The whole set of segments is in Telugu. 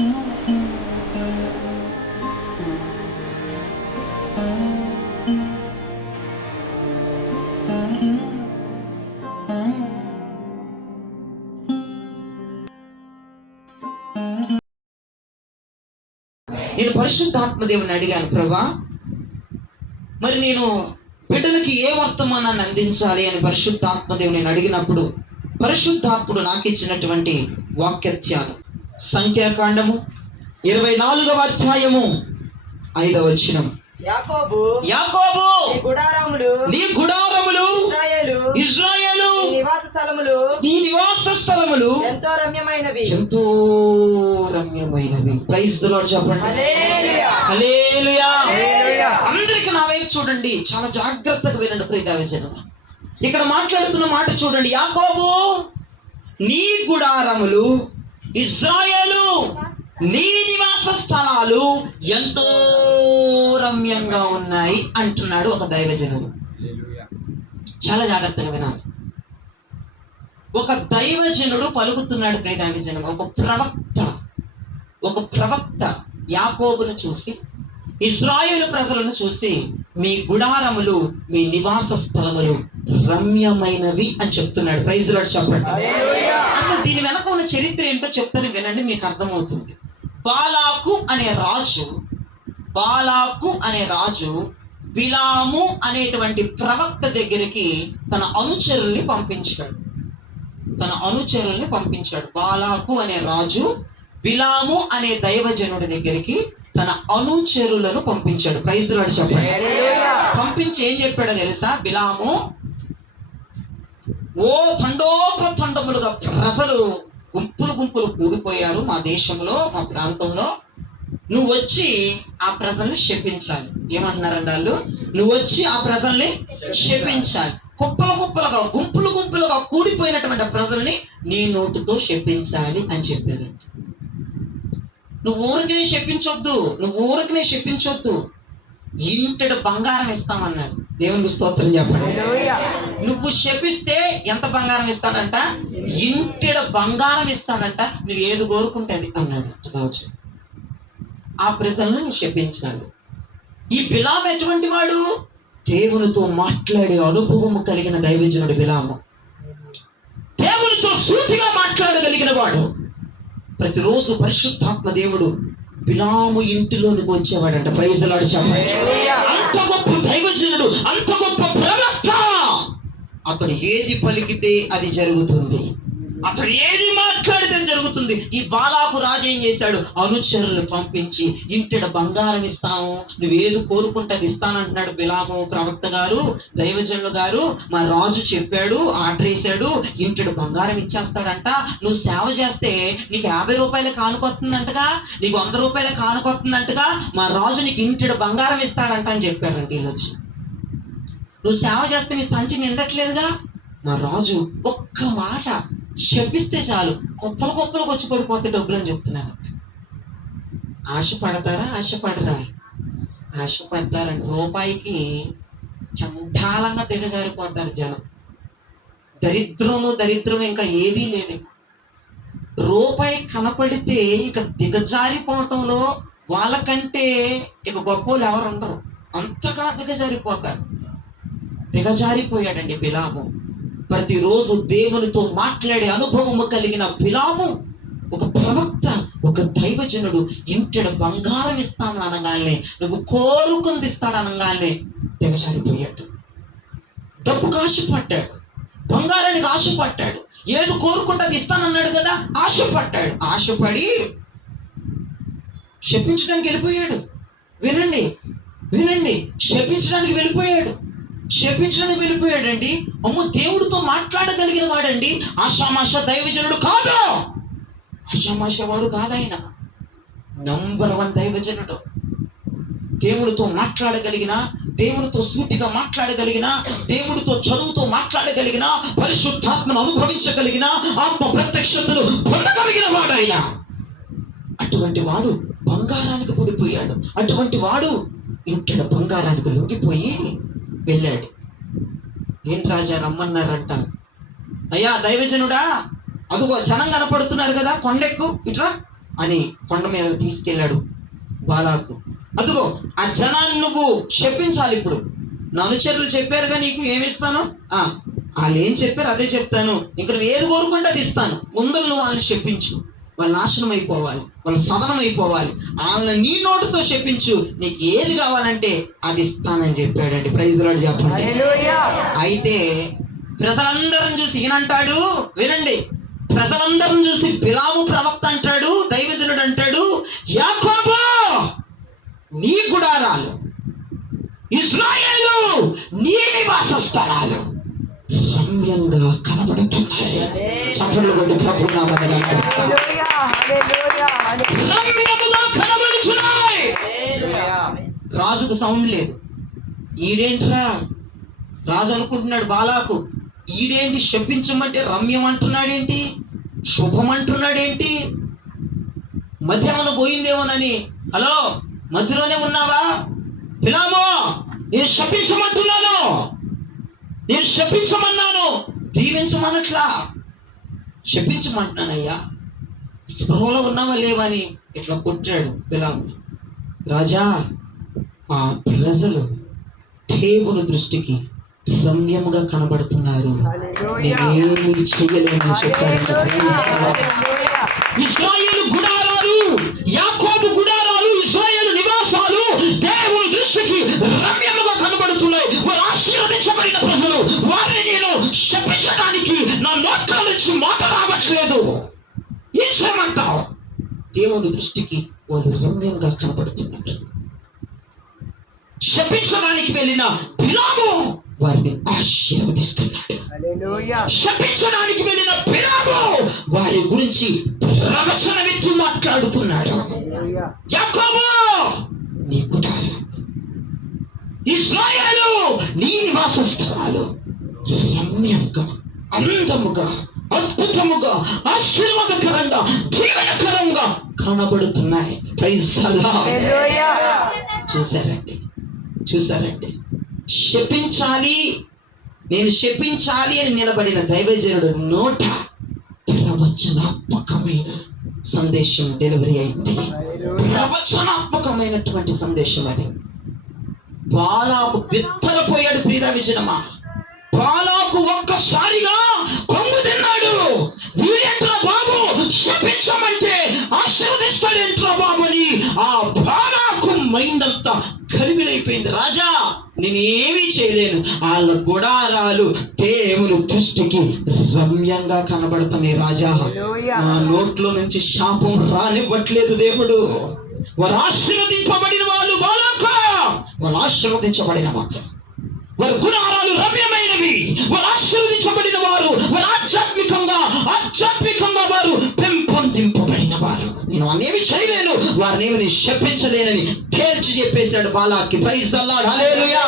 నేను పరిశుద్ధాత్మ దేవుని అడిగాను, ప్రభా మరి నేను బిడ్డలకి ఏ వర్తమానాన్ని అందించాలి అని పరిశుద్ధాత్మ దేవుని అడిగినప్పుడు పరిశుద్ధాత్ముడు నాకు ఇచ్చినటువంటి వాక్యత్యాలు సంఖ్యాకాండము 24వ అధ్యాయము 5వ వచనం. యాకోబు నీ గుడారములు ఇశ్రాయేలు నీ నివాస స్థలములు ఎంతో రమ్యమైనవి. ప్రైజ్ ది లార్డ్ చెప్పండి. హల్లెలూయా. అందరికి నా వైపు చూడండి, చాలా జాగ్రత్తగా వినండి ప్రియదేవజనం. ఇక్కడ మాట్లాడుతున్న మాట చూడండి. యాకోబు నీ గుడారములు ఇశ్రాయేలు నీ నివాస స్థలాలు ఎంతో రమ్యంగా ఉన్నాయి అంటున్నాడు ఒక దైవజనుడు. చాలా జాగ్రత్తగా వినాలి. ఒక దైవజనుడు పలుకుతున్నాడు. దైవజనుడు ఒక ప్రవక్త యాకోబును చూసి, ఇశ్రాయేలు ప్రజలను చూసి, మీ గుడారములు మీ నివాస స్థలములు రమ్యమైనవి అని చెప్తున్నాడు. ప్రైజ్ ది లార్డ్ చెప్పండి. అసలు దీని వెనక ఉన్న చరిత్ర ఏంటో చెప్తాను, వినండి, మీకు అర్థమవుతుంది. బాలాకు అనే రాజు బిలాము అనేటువంటి ప్రవక్త దగ్గరికి తన అనుచరుల్ని పంపించాడు. బాలాకు అనే రాజు బిలాము అనే దైవజనుడి దగ్గరికి తన అనుచరులను పంపించాడు. ప్రైజ్ ది లార్డ్ చెప్పండి. పంపించి ఏం చెప్పాడో తెలుసా? బిలాము, ఓ తండోపతండములుగా ప్రజలు గుంపులు కూడిపోయారు మా దేశంలో, మా ప్రాంతంలో. నువ్వు వచ్చి ఆ ప్రజల్ని శపించాలి. ఏమంటున్నారండి వాళ్ళు? నువ్వు వచ్చి ఆ ప్రజల్ని శపించాలి. కుప్పలుగా గుంపులుగా కూడిపోయినటువంటి ప్రజల్ని నీ నోటితో శపించాలి అని చెప్పారు. నువ్వు ఊరికనే శపించొద్దు, ఇంటెడు బంగారం ఇస్తామన్నాడు. దేవునికి స్తోత్రం చెప్పండి. నువ్వు శపిస్తే ఎంత బంగారం ఇస్తాడంట? ఇంటెడు బంగారం ఇస్తాడంట. నువ్వు ఏది కోరుకుంటే అది అన్నాడు రాజు. ఆ ప్రజలను నువ్వు శపించాలి. ఈ బిలాము ఎటువంటి వాడు? దేవునితో మాట్లాడే అనుభవం కలిగిన దైవజనుడు బిలాము. దేవునితో సూటిగా మాట్లాడగలిగిన వాడు. ప్రతిరోజు పరిశుద్ధాత్మ దేవుడు బిలాము ఇంటిలోనికి వచ్చేవాడంట. ప్రైజ్ ది లార్డ్ చెప్పండి. అంత గొప్ప దైవజనుడు, అంత గొప్ప ప్రవక్త. అతడు ఏది పలికితే అది జరుగుతుంది, అతడు ఏది మాట్లాడితే జరుగుతుంది. ఈ బాలాకు రాజు ఏం చేశాడు? అనుచరులు పంపించి ఇంటిడ బంగారం ఇస్తాము, నువ్వు ఏది కోరుకుంటే అది ఇస్తానంటున్నాడు బిలాము ప్రవక్త గారు, దైవజనులు గారు. మా రాజు చెప్పాడు, ఆర్డర్ వేసాడు, ఇంటిడ బంగారం ఇచ్చేస్తాడంట. నువ్వు సేవ చేస్తే నీకు 50 రూపాయలు కానుకొస్తుందంటగా, నీకు 100 రూపాయలు కానుకొస్తుందంటగా, మా రాజు నీకు ఇంటిడ బంగారం ఇస్తాడంట అని చెప్పాడంట. వీళ్ళు వచ్చి, నువ్వు సేవ చేస్తే నీ సంచి నిండట్లేదుగా. మా రాజు ఒక్క మాట శపిస్తే చాలు కుప్పలు వచ్చి పడిపోతే డబ్బులు అని చెప్తున్నాను. ఆశపడతారండి. రూపాయికి చండాలంగా దిగజారిపోతారు జనం. దరిద్రం ఇంకా ఏదీ లేదు. రూపాయి కనపడితే ఇక దిగజారిపోవటంలో వాళ్ళకంటే ఇక గొప్పలు ఎవరు ఉండరు. అంతగా దిగజారిపోయాడండి బిలాము. ప్రతిరోజు దేవునితో మాట్లాడే అనుభవము కలిగిన బిలాము ఒక ప్రవక్త, ఒక దైవజనుడు. ఇంటిడ బంగారం ఇస్తాను అనగానే, నువ్వు కోరుకుంది ఇస్తాడు అనగానే దిగజారిపోయాడు. డబ్బుకు ఆశపడ్డాడు, బంగారానికి ఆశపడ్డాడు, ఏది కోరుకుంటే అది ఇస్తానన్నాడు కదా, ఆశపడి శపించడానికి వెళ్ళిపోయాడు. వినండి, శపించడానికి వెళ్ళిపోయాడండి. అమ్మో, దేవుడితో మాట్లాడగలిగిన వాడండి. ఆషామాష దైవజనుడు కాదు, వాడు కాదాయన. నంబర్ 1 దైవజనుడు. దేవుడితో మాట్లాడగలిగిన, దేవుడితో సూటిగా మాట్లాడగలిగిన, దేవుడితో చదువుతో మాట్లాడగలిగిన, పరిశుద్ధాత్మను అనుభవించగలిగిన, ఆత్మ ప్రత్యక్షతను పొందగలిగిన వాడాయన. అటువంటి వాడు బంగారానికి పడిపోయాడు. అటువంటి వాడు ఇంటిన బంగారానికి లొంగిపోయి వెళ్ళాడు. ఏంటి రాజా రమ్మన్నారంట. అయ్యా దైవజనుడా, అదిగో జనం కనపడుతున్నారు కదా, కొండెక్కు, ఇట్రా, అని కొండ మీద తీసుకెళ్ళాడు బాలాకు. అదిగో ఆ జనాన్ని నువ్వు శపించాలి. ఇప్పుడు నా అనుచరులు చెప్పారుగా నీకు ఏమిస్తాను, వాళ్ళు ఏం చెప్పారు అదే చెప్తాను, ఇంకా నువ్వు ఏది కోరుకుంటే అది ఇస్తాను, ముందు నువ్వు వాళ్ళని శపించు, వాళ్ళు నాశనం అయిపోవాలి, వాళ్ళు సదనం అయిపోవాలి, వాళ్ళని నీ నోటితో శపించు, నీకు ఏది కావాలంటే అది ఇస్తానని చెప్పాడండి. ప్రైజ్ లార్డ్ చెప్పండి. అయితే ప్రజలందరం చూసి ఈయనంటాడు, వినండి, ప్రజలందరం చూసి బిలాము ప్రవక్త అంటాడు, దైవజనుడు అంటాడు, యాకోబు నీ గుడారాలు, ఇశ్రాయేలు నీ నివాస స్థలాలు రమ్యంగా కనబడుతున్నాయి. చప్పట్లు కొట్టి ప్రభువు నామమున రమ్యంగా కనబడుతున్నాయి. రాజుకు సౌండ్ లేదు. ఈడేంట్రా రాజు అనుకుంటున్నాడు బాలాకు, ఈడేంటి శపించమంటే రమ్యం అంటున్నాడేంటి, శుభం అంటున్నాడేంటి, మధ్యమన పోయిందేమోనని. హలో, మధ్యలోనే ఉన్నావా బిలాము? నేను శపించమంటున్నాను, నేను శపించమన్నాను, దీవించమన్నట్లా. శపించమంటున్నానయ్యా, స్పృహలో ఉన్నావా లేవని ఇట్లా కొట్టాడు బిలాము. రాజా, ఆ ప్రజలు దేవుని దృష్టికి రమ్యముగా కనబడుతున్నారు, నేనేమి చెయ్యలేని చెప్పాడు. ఇశ్రాయేలు గుడారాలు, యాకోబు గుడారాలు, ఇశ్రాయేలు నివాసాలు దేవుని దృష్టికి రమ్యముగా కనబడుతున్నాయి. వారు ఆశీర్వదించబడిన ప్రజలు, వారిని నేను శపించడానికి నా నోట్ల నుంచి మాట రావట్లేదు. ఏం చేయమంటావు? దేవుని దృష్టికి వారు రమ్యంగా కనబడుతున్నారు. శపించడానికి వెళ్ళిన బిలాము వారిని ఆశీర్వదిస్తున్నాడు. శపించడానికి వెళ్ళిన బిలాము వారి గురించి ప్రవచనమిచ్చి మాట్లాడుతున్నాడు. యాకోబు నీ గుడారం, ఇశ్రాయేలు నీ నివాస స్థలాలు రమ్యంగా, అందముగా, అద్భుతముగా, ఆశీర్వాదకరంగా, దీవెనకరంగా కనబడుతున్నాయి. Praise the Lord. చూసారండి, శపించాలి, నేను శపించాలి అని నిలబడిన దైవజనుడు నోట ప్రవచనాత్మకమైన సందేశం డెలివరీ అయింది. ప్రవచనాత్మకమైనటువంటి సందేశం అది. బాలాకు బిత్తరపోయాడు. ప్రియ విజనమా, బాలాకు ఒక్కసారిగా కొంగు తిన్నాడు. వీడేంట్రా బాబు, శపించమంటే ఆశీర్వదిస్తాడేంట్రా బాబు అని ఆ బాలాకు మైండ్ అంతా కరిమిలైపోయింది. రాజా, నేనేమీ చేయలేను, వాళ్ళ గుడారాలు దేవుని దృష్టికి రమ్యంగా కనబడుతున్నాయి. రాజా, నా నోట్లో నుంచి శాపం రానివ్వట్లేదు దేవుడు. వారు ఆశీర్వదింపబడిన వాళ్ళు బాలాక, వారు ఆశీర్వదించబడిన వాళ్ళు, వారి గుడారాలు రమ్యమైనవి, వారు ఆశీర్వదించబడిన వారు, వారు ఆధ్యాత్మికంగా వారు పెంపొందింపబడిన వారు. నేను వారిని చేయలేను, వారిని ఏమి శపించలేనని తేల్చి చెప్పేశాడు బాలాకి. Praise the lord. హల్లెలూయా.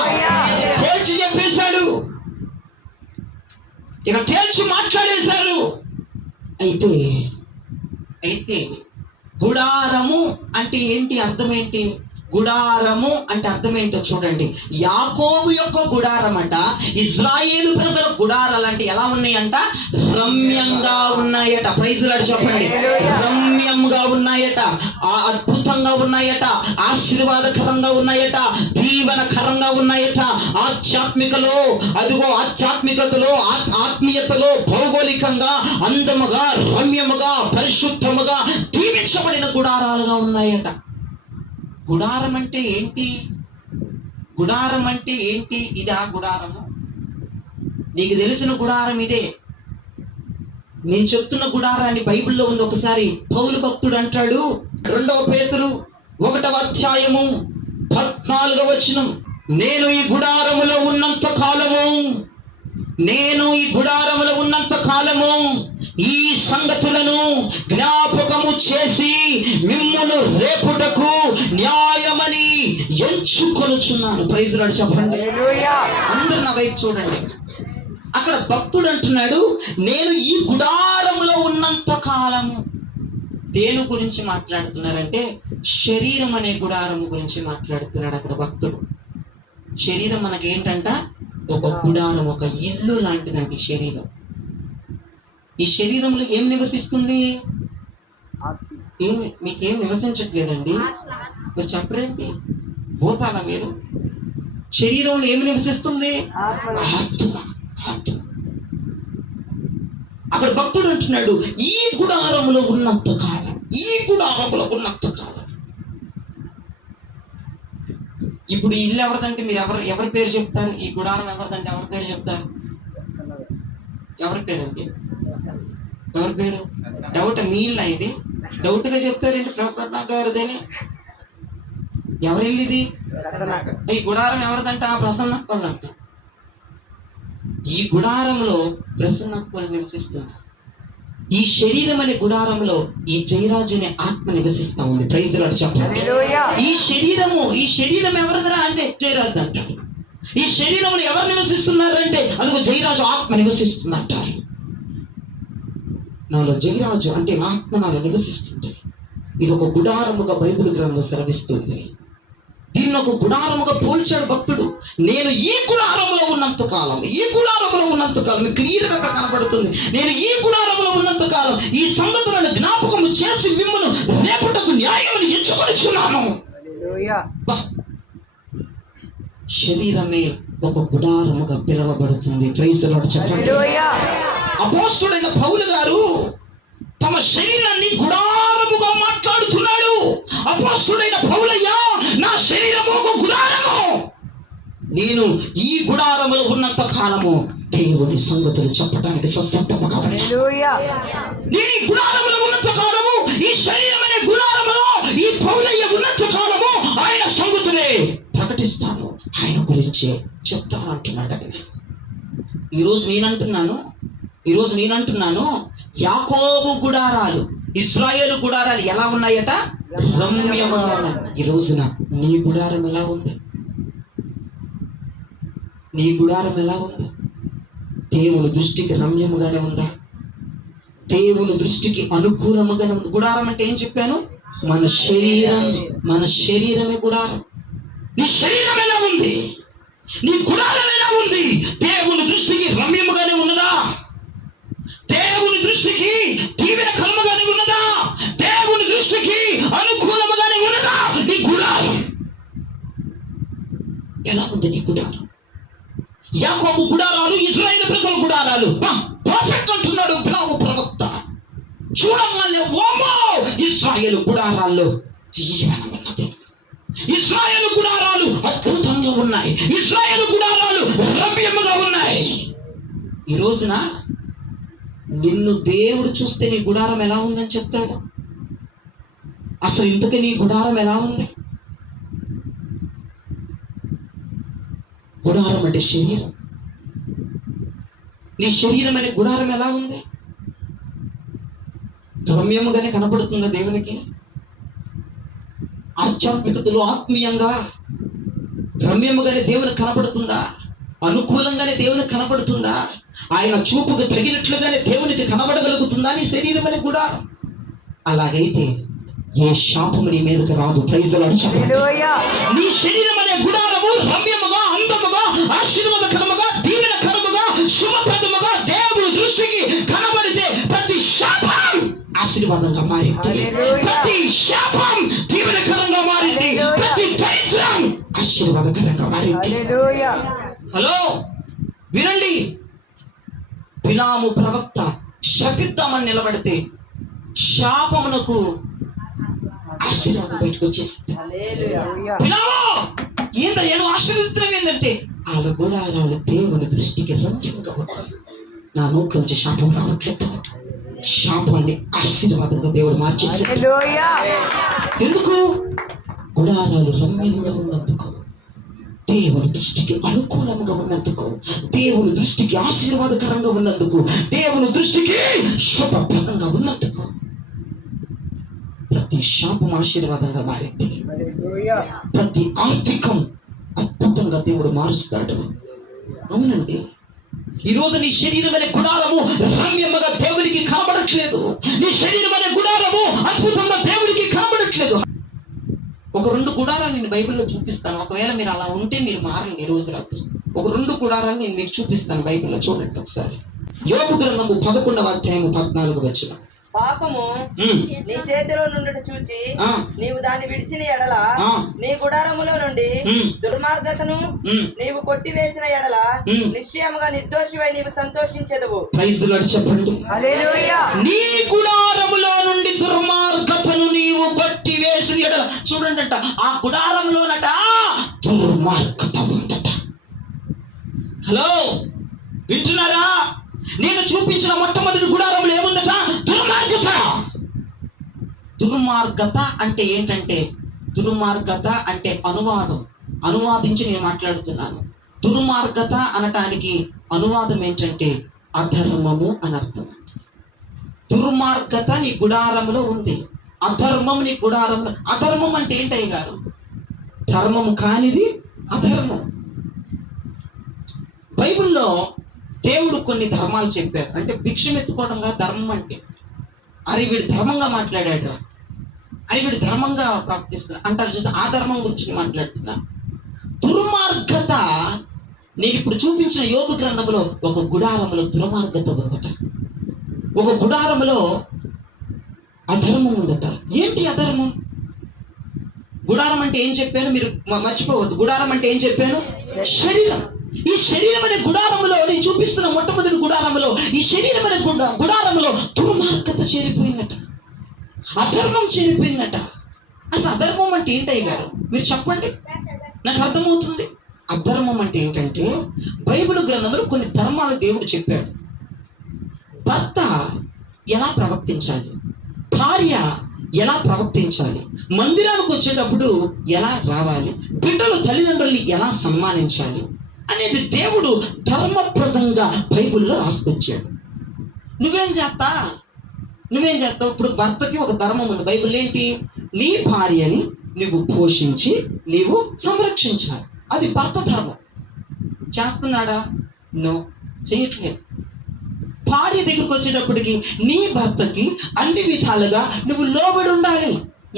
తేల్చి చెప్పేశాడు, ఇక తేల్చి మాట్లాడేశారు. అయితే గుడారము అంటే ఏంటి, అర్థం ఏంటి? గుడారము అంటే అర్థం ఏంటో చూడండి. యాకోబు యొక్క గుడారం అంట, ఇజ్రాయేలు ప్రజల గుడారాలు అంటే ఎలా ఉన్నాయంట? రమ్యంగా ఉన్నాయట. ప్రైజ్ ది లార్డ్ చెప్పండి. రమ్యంగా ఉన్నాయట, అద్భుతంగా ఉన్నాయట, ఆశీర్వాదకరంగా ఉన్నాయట, దీవెనకరంగా ఉన్నాయట. ఆధ్యాత్మికలో, అదిగో ఆధ్యాత్మికతలో, ఆత్మీయతలో, భౌగోళికంగా అందముగా, రమ్యముగా, పరిశుద్ధముగా దీవించబడిన గుడారాలుగా ఉన్నాయట. గుడారం అంటే ఏంటి? గుడారం అంటే ఏంటి? ఇది ఆ గుడారము. నీకు తెలిసిన గుడారం ఇదే. నేను చెప్తున్న గుడారాన్ని బైబిల్లో ఉంది. ఒకసారి పౌలు భక్తుడు అంటాడు, 2 పేతురు 1వ అధ్యాయము 14వ వచనం, నేను ఈ గుడారములో ఉన్నంత కాలము ఈ సంగతులను జ్ఞాపకము చేసి మిమ్మును రేపుటకు న్యాయమని ఎంచుకొనుచున్నాను. ప్రైజ్ ది లార్డ్ చెప్పండి. అందరూ నా వైపు చూడండి. అక్కడ భక్తుడు అంటున్నాడు, నేను ఈ గుడారములో ఉన్నంత కాలము. దేని గురించి మాట్లాడుతున్నారంటే శరీరం అనే గుడారము గురించి మాట్లాడుతున్నాడు అక్కడ భక్తుడు. శరీరం మనకేంటంట? ఒక గుడారం, ఒక ఇల్లు లాంటిదండి శరీరం. ఈ శరీరంలో ఏం నివసిస్తుంది? మీకేం నివసించట్లేదండి? మీరు చెప్పరేంటి? భూతాల మీరు? శరీరంలో ఏమి నివసిస్తుంది? ఆత్మ. అక్కడ భక్తుడు అంటున్నాడు, ఈ గుడారంలో ఉన్నంత కాలం, ఈ గుడారంలో ఉన్నంత కాలం. ఇప్పుడు ఈ ఇల్లు ఎవరిదంటే మీరు ఎవరి పేరు చెప్తారు? ఈ గుడారం ఎవరిదంటే ఎవరి పేరు చెప్తారు? ఎవరి పేరు అండి? ఎవరి పేరు? డౌట్ మీ ఇల్లు ఇది? డౌట్ గా చెప్తారేంటి? ప్రసన్న గారిదని. ఎవరి ఇల్లు ఇది? ఈ గుడారం ఎవరిదంట? ప్రసన్నక్కదంట. ఈ గుడారంలో ప్రసన్నక్కలు నివసిస్తున్నారు. ఈ శరీరం అనే గుడారంలో ఈ జయరాజు అనే ఆత్మ నివసిస్తా ఉంది. ప్రైజ్ ది లార్డ్ చెప్పండి. ఈ శరీరం ఎవరిదరా అంటే జయరాజు అంటారు. ఈ శరీరంలో ఎవరు నివసిస్తున్నారంటే అదిగో జయరాజు ఆత్మ నివసిస్తుందంటారు. నాలో జయరాజు అంటే నా ఆత్మ నాలో నివసిస్తుంది. ఇది ఒక గుడారముగా బైబిల్ గ్రంథంలో సెలవిస్తుంది. దీన్ని ఒక గుడారముగా పోల్చాడు భక్తుడు. నేను ఈ గుడారంలో ఉన్నంత కాలం, ఈ గుడారంలో ఉన్నంత కాలం, క్లియర్గా అక్కడ కనబడుతుంది. నేను ఈ గుడారంలో ఉన్నంత కాలం ఈ సంగతులను జ్ఞాపకం చేసి మిమ్మల్ని రేపటకు న్యాయం ఎంచుకొనిచున్నాను. శరీరమే ఒక గుడారముగా పిలువబడుతుంది. ప్రైజ్ ది లార్డ్ చెప్పండి. అపోస్తలుడైన పౌలు గారు తమ శరీరాన్ని గుడారముగా మాట్లాడుతున్నాడు. అపోస్తలుడైన పౌలయ్య, నా శరీరము ఒక గుడారము. నేను ఈ గుడారములో ఉన్నంత కాలము దేవుని సంగతులు చెప్పడానికి స్వస్థతముగా ఉన్నాను. నేను ఈ గుడారములో ఉన్నంత కాలము, ఈ శరీరం అనే గుడారములో ఈ పౌలయ్య ఉన్నంత కాలము ఆయన సంగతులే ప్రకటిస్తాను, ఆయన గురించి చెప్తాను అంటున్నాడు. ఆయన ఈరోజు నేనంటున్నాను యాకోబు గుడారాలు, ఇశ్రాయేలు గుడారాలు ఎలా ఉన్నాయట? రమ్యంగా ఉన్నాయి. ఈ రోజున నీ గుడారం ఎలా ఉంది? నీ గుడారం ఎలా ఉంది? దేవుని దృష్టికి రమ్యముగానే ఉందా? దేవుని దృష్టికి అనుకూలముగానే ఉంది? గుడారం అంటే ఏం చెప్పాను? మన శరీరమే గుడారం. నీ శరీరం ఎలా ఉంది? నీ గుడారం ఎలా ఉంది? దేవుని దృష్టికి రమ్యముగానే ఉన్నదా? దేవుని దృష్టికి దీవెనకరముగానే ఉన్నదా? దేవుని దృష్టికి అనుకూలముగానే ఉన్నదా? నీ గుడారం ఎలా ఉంది? నీ గుడారం. యాకోబు గుడారాలు, ఇశ్రాయేలు ప్రజల గుడారాలు పర్ఫెక్ట్ అంటున్నాడు బిలాము ప్రవక్త. చూడగానే ఓమో, ఇశ్రాయేలు గుడారాల్లో జీవనం ఉన్నది. ఇశ్రాయేలు గుడారాలు అద్భుతంగా ఉన్నాయి. ఇశ్రాయేలు గుడారాలు రమ్యముగా ఉన్నాయి. ఈ రోజున నిన్ను దేవుడు చూస్తే నీ గుడారం ఎలా ఉందని చెప్తాడు. అసలు ఇంతకీ నీ గుడారం ఎలా ఉంది? గుడారం అంటే శరీరం. నీ శరీరం అనే గుడారం ఎలా ఉంది? రమ్యముగానే కనపడుతుందా దేవునికి? ఆధ్యాత్మికతలో ఆత్మీయంగా రమ్యముగానే దేవునికి కనపడుతుందా? అనుకూలంగానే దేవునికి కనపడుతుందా? ఆయన చూపుకు తగినట్లుగానే దేవునికి కనబడగలుగుతుందా నీ శరీరం అనే గుడారం? అలాగైతే ఏ శాపము నీ మీదకి రాదు. ప్రైజ్ ది లార్డ్ చెప్పండి. నీ శరీరం అనే గుడారము రమ్యముగా, అందముగా, ఆశీర్వాదకరముగా, దీవెనకరముగా, శుభప్రదముగా దేవుని దృష్టికి కనబడితే ప్రతి శాపం ఆశీర్వాదంగా మారింది. ప్రతి శాపం దీవెనకరంగా మారింది. ప్రతి దరిద్రం ఆశీర్వాదకరంగా మారింది. హలో వినండి, బిలాము ప్రవక్త శపిద్దామని నిలబడితే శాపమునకు ఆశీర్వాదం బయటకు వచ్చేసింది. ఏందో ఆశీర్వదించడం ఏంటంటే వాళ్ళ గుడారాలు దేవుని దృష్టికి రమ్యంగా ఉంటాయి. నా నోట్లోంచి శాపం రావట్లేదు. శాపాన్ని ఆశీర్వాదంగా దేవుడు మార్చేశాడు. ఎందుకు? గుడారాలు రమ్యంగా ఉన్నందుకు, దేవుని దృష్టికి అనుకూలంగా ఉన్నందుకు, దేవుని దృష్టికి ఆశీర్వాదకరంగా ఉన్నందుకు, దేవుని దృష్టికి శుభప్రదంగా ఉన్నందుకు ప్రతి శాపం ఆశీర్వాదంగా మారింది. ప్రతి ఆర్థికం అద్భుతంగా దేవుడు మారుస్తాడు. అవునండి, ఈరోజు నీ శరీరం అనే గుడారము రమ్యముగా దేవునికి కనబడట్లేదు. నీ శరీరం అనే గుడారము అద్భుతంగా దేవునికి కనబడట్లేదు. ఒక 2 గుడారాలు నేను బైబిల్లో చూపిస్తాను. ఒకవేళ మీరు అలా ఉంటే మీరు మారండి. రోజు రాత్రి ఒక 2 గుడారాలు నేను మీకు చూపిస్తాను బైబిల్లో. చూడండి ఒకసారి. యోబు గ్రంథము 11వ అధ్యాయము 14వ వచనం. పాపము నీ చేతిలో నుండి చూచి నీవు దాన్ని విడిచిన ఎడల నీ గుడారములో నుండి దుర్మార్గతను నీవు కొట్టివేసిన ఎడల నిశ్చయముగా నిర్దోషివై నీవు సంతోషించెదవు. చెప్పండి, నీ గుడారములో నుండి దుర్మార్గతను నీవు కొట్టివేసిన ఎడల. చూడండి అంట, ఆ గుడారంలోనట దుర్మార్గత ఉందట. హలో, వింటున్నారా? నేను చూపించిన మొట్టమొదటి గుడారంలో ఏముందట? దుర్మార్గత. దుర్మార్గత అంటే ఏంటంటే, దుర్మార్గత అంటే అనువాదించి నేను మాట్లాడుతున్నాను. దుర్మార్గత అనటానికి అనువాదం ఏంటంటే అధర్మము అని అర్థం. దుర్మార్గత నీ గుడారంలో ఉంది, అధర్మం నీ గుడారంలో. అధర్మం అంటే ఏంటయ్య గారు? ధర్మము కానిది అధర్మం. బైబిల్లో దేవుడు కొన్ని ధర్మాలు చెప్పారు. అంటే భిక్షం ఎత్తుకోవడంగా ధర్మం అంటే, అరే వీడు ధర్మంగా మాట్లాడాడు, అరే వీడు ధర్మంగా ప్రవర్తిస్తున్నాడు అంటారు చూసి, ఆ ధర్మం గురించి నేను మాట్లాడుతున్నా. దుర్మార్గత, నేను ఇప్పుడు చూపించిన యోబు గ్రంథంలో ఒక గుడారంలో దుర్మార్గత ఉందట, ఒక గుడారంలో అధర్మం ఉందట. ఏంటి అధర్మం? గుడారం అంటే ఏం చెప్పాను మీరు మర్చిపోవద్దు. గుడారం అంటే ఏం చెప్పాను? శరీరం. ఈ శరీరం అనే గుడారంలో, నేను చూపిస్తున్న మొట్టమొదటి గుడారంలో, ఈ శరీరం అనే గుడారంలో దుర్మార్గత చేరిపోయిందట, అధర్మం చేరిపోయిందట. అసలు అధర్మం అంటే ఏంటయ్య గారు? మీరు చెప్పండి, నాకు అర్థమవుతుంది. అధర్మం అంటే ఏంటంటే, బైబిల్ గ్రంథంలో కొన్ని ధర్మాలు దేవుడు చెప్పాడు. భర్త ఎలా ప్రవర్తించాలి, భార్య ఎలా ప్రవర్తించాలి, మందిరానికి వచ్చేటప్పుడు ఎలా రావాలి, బిడ్డలు తల్లిదండ్రుల్ని ఎలా సన్మానించాలి అనేది దేవుడు ధర్మప్రదంగా బైబిల్లో రాసుకొచ్చాడు. నువ్వేం చేస్తావు? ఇప్పుడు భర్తకి ఒక ధర్మం ఉంది బైబిల్. ఏంటి? నీ భార్యని నువ్వు పోషించి నీవు సంరక్షించాలి. అది భర్త ధర్మం. చేస్తున్నాడా? నో, చేయట్లేదు. భార్య దగ్గరికి వచ్చేటప్పటికి నీ భర్తకి అన్ని విధాలుగా నువ్వు లోబడి ఉండాలి.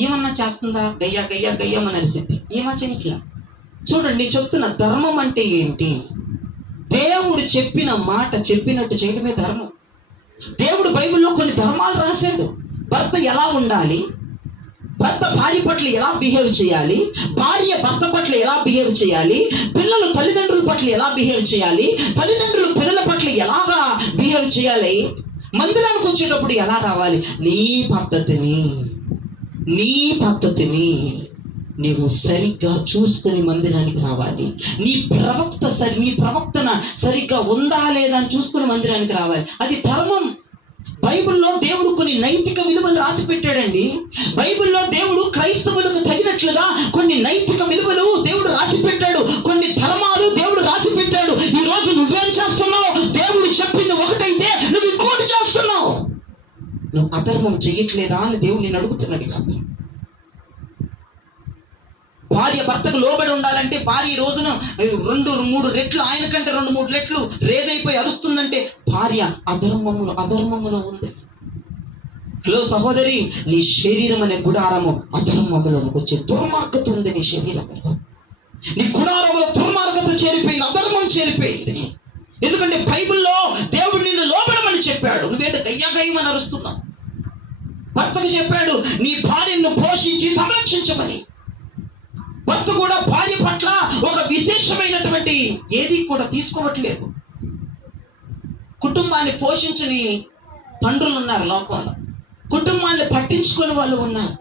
ఏమన్నా చేస్తుందా? గయ్యా గయ్యా గయ్యమని అరిసింది. ఏమా చేయట్లా. చూడండి, చెప్తున్న ధర్మం అంటే ఏంటి? దేవుడు చెప్పిన మాట చెప్పినట్టు చేయడమే ధర్మం. దేవుడు బైబిల్లో కొన్ని ధర్మాలు రాశాడు. భర్త ఎలా ఉండాలి, భర్త భార్య పట్ల ఎలా బిహేవ్ చేయాలి, భార్య భర్త పట్ల ఎలా బిహేవ్ చేయాలి, పిల్లలు తల్లిదండ్రుల పట్ల ఎలా బిహేవ్ చేయాలి, తల్లిదండ్రులు పిల్లల పట్ల ఎలాగా బిహేవ్ చేయాలి, మందిరానికి వచ్చేటప్పుడు ఎలా రావాలి. నీ పద్ధతిని నీవు సరిగ్గా చూసుకుని మందిరానికి రావాలి. నీ ప్రవక్తన సరిగ్గా ఉందా లేదా అని చూసుకుని మందిరానికి రావాలి. అది ధర్మం. బైబిల్లో దేవుడు కొన్ని నైతిక విలువలు రాసి పెట్టాడండి. బైబిల్లో దేవుడు క్రైస్తవులకు తగినట్లుగా కొన్ని నైతిక విలువలు దేవుడు రాసి పెట్టాడు. కొన్ని ధర్మాలు దేవుడు రాసి పెట్టాడు. ఈ రోజు నువ్వేం చేస్తున్నావు? దేవుడు చెప్పింది ఒకటైతే నువ్వు ఇంకోటి చేస్తున్నావు. నువ్వు అధర్మం చెయ్యట్లేదా అని దేవుడు నేను అడుగుతున్నాడు. కాదు, భార్య భర్తకు లోబడి ఉండాలంటే, భార్య ఈ రోజున 2-3 రెట్లు, ఆయన కంటే 2-3 రెట్లు రేజ్ అయిపోయి అరుస్తుందంటే భార్య అధర్మములో ఉంది. హలో సహోదరి, నీ శరీరం అనే గుడారము అధర్మములోకి వచ్చే దుర్మార్గత ఉంది. నీ శరీరంలో, నీ గుడారంలో దుర్మార్గత చేరిపోయింది, అధర్మం చేరిపోయింది. ఎందుకంటే బైబిల్లో దేవుడు నిన్ను లోబడమని చెప్పాడు. నువ్వేంటి గయ్యమని అరుస్తున్నావు? భర్తకు చెప్పాడు నీ భార్యను పోషించి సంరక్షించమని. భర్త కూడా భార్య పట్ల ఒక విశేషమైనటువంటి ఏది కూడా తీసుకోవట్లేదు. కుటుంబాన్ని పోషించని తండ్రులు ఉన్నారు లోకంలో, కుటుంబాన్ని పట్టించుకునే వాళ్ళు ఉన్నారు.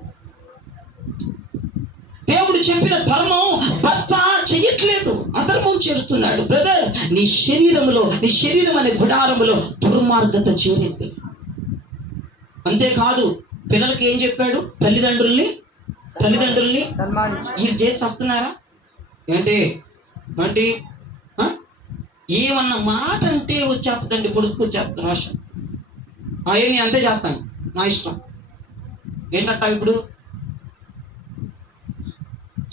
దేవుడు చెప్పిన ధర్మం భర్త చెయ్యట్లేదు, అధర్మం చేస్తున్నాడు. బ్రదర్, నీ శరీరం అనే గుడారములో దుర్మార్గత చేరింది. అంతేకాదు, పిల్లలకి ఏం చెప్పాడు? తల్లిదండ్రుల్ని వీళ్ళు చేసి వస్తున్నారా ఏంటి? ఏమన్నా మాట అంటే వచ్చేస్తుందండి, పొడుచుకొచ్చేస్తాను వర్షం. నేను అంతే చేస్తాను, నా ఇష్టం. ఏంటంట ఇప్పుడు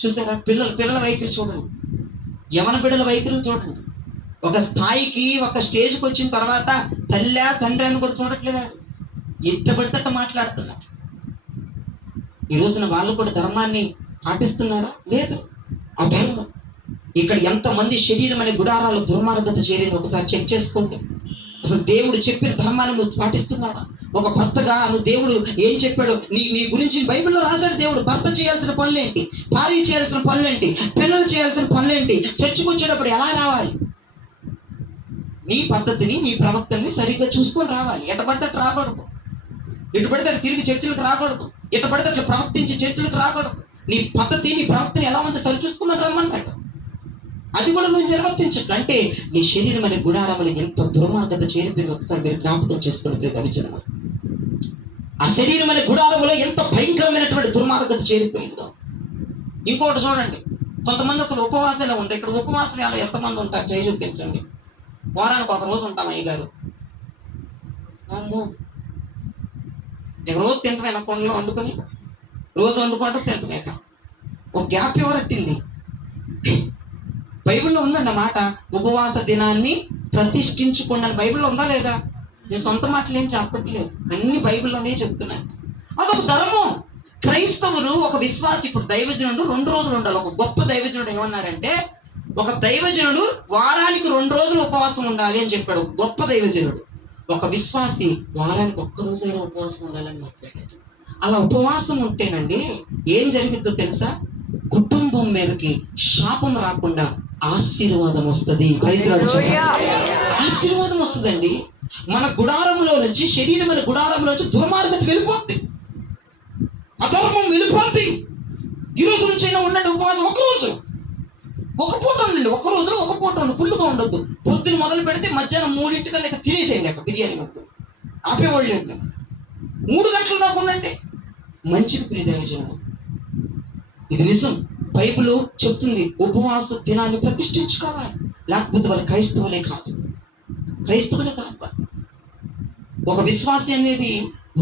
చూసారా? పిల్లల వైఖరి చూడండి, యవన బిడ్డల వైఖరి చూడండి. ఒక స్థాయికి, ఒక స్టేజ్కి వచ్చిన తర్వాత తల్లి తండ్రి అని కూడా చూడట్లేదా? ఎట్టబడితట్ట మాట్లాడుతున్నారు. ఈ రోజున వాళ్ళు కూడా ధర్మాన్ని పాటిస్తున్నారా? లేదు, అధర్మం. ఇక్కడ ఎంతమంది శరీరం అనే గుడారాలు దుర్మార్గత చేరేది ఒకసారి చెక్ చేసుకోండి. అసలు దేవుడు చెప్పిన ధర్మాన్ని నువ్వు పాటిస్తున్నావా? ఒక భర్తగా నువ్వు దేవుడు ఏం చెప్పాడు నీ నీ గురించి బైబిల్లో రాశాడు. దేవుడు భర్త చేయాల్సిన పనులేంటి, భార్య చేయాల్సిన పనులేంటి, పిల్లలు చేయాల్సిన పనులేంటి, చర్చకు వచ్చేటప్పుడు ఎలా రావాలి, నీ పద్ధతిని నీ ప్రవర్తనని సరిగ్గా చూసుకొని రావాలి. ఎట పడితే అట్లా రాకూడదు, ఎటు పడితే అటు తిరిగి చర్చలకు రాకూడదు, ఎటు పడితే అట్లా ప్రవర్తించి చర్చలకు రాకూడదు. నీ పద్ధతి నీ ప్రవర్తన ఎలా ఉందో సరి చూసుకుని రమ్మన్నాడు. అది కూడా నువ్వు నిర్వర్తించట్లు అంటే నీ శరీరం అనే గుడారములు ఎంత దుర్మార్గత చేరిపోయింది ఒకసారి మీరు జ్ఞాపకం చేసుకుని ప్రియజనం. ఆ శరీరం అనే గుడారములో ఎంత భయంకరమైనటువంటి దుర్మార్గత చేరిపోయిందో. ఇంకొకటి చూడండి, కొంతమంది అసలు ఉపవాసాలు ఉంటాయి. ఇక్కడ ఉపవాసం ఎంతమంది ఉంటారు చేయి చూపించండి. వారానికి ఒక రోజు ఉంటాం అయ్యగారు. అమ్మో, ఇక రోజు తింటమే కొండలో వండుకొని రోజు వండుకోవటం తింటమేక ఒక గ్యాప్ ఎవరట్టింది. బైబిల్లో ఉందండి మాట, ఉపవాస దినాన్ని ప్రతిష్ఠించుకోండి అని. బైబిల్లో ఉందా లేదా? నేను సొంత మాటలు ఏం చెప్పట్లేదు, అన్ని బైబిల్లోనే చెప్తున్నాను. అదొక ధర్మం. క్రైస్తవులు ఒక విశ్వాసి, ఇప్పుడు దైవజనుడు 2 రోజులు ఉండాలి. ఒక గొప్ప దైవజనుడు ఏమన్నాడంటే, ఒక దైవజనుడు వారానికి 2 రోజులు ఉపవాసం ఉండాలి అని చెప్పాడు, గొప్ప దైవజనుడు. ఒక విశ్వాసి వారానికి 1 రోజైనా ఉపవాసం ఉండాలని మాట్లాడాడు. అలా ఉపవాసం ఉంటేనండి ఏం జరిగిద్దో తెలుసా? కుటుంబం మీదకి శాపం రాకుండా ఆశీర్వాదం వస్తుంది. ఆశీర్వాదం వస్తుందండి. మన గుడారంలో నుంచి, శరీరమైన గుడారంలో నుంచి దుర్మార్గత వెళ్ళిపోద్ది, అధర్మం వెళ్ళిపోద్ది. ఈ రోజు నుంచి అయినా ఉండండి ఉపవాసం. ఒక పూట ఉండండి, 1 రోజులో 1 పూట ఉండి ఫుల్గా ఉండొద్దు. పొద్దున మొదలు పెడితే మధ్యాహ్నం 3 లేక తినేసేయండి. అక్కడ బిర్యానీ మొత్తం ఆపేవాళ్ళు 3 గంటల దాకా ఉండండి. మంచిది ప్రియదైవజనం, ఇది నిజం. బైబిల్ చెప్తుంది ఉపవాస దినాన్ని ప్రతిష్ఠించుకోవాలి. లేకపోతే వాళ్ళు క్రైస్తవులే కాదు. ఒక విశ్వాసి అనేది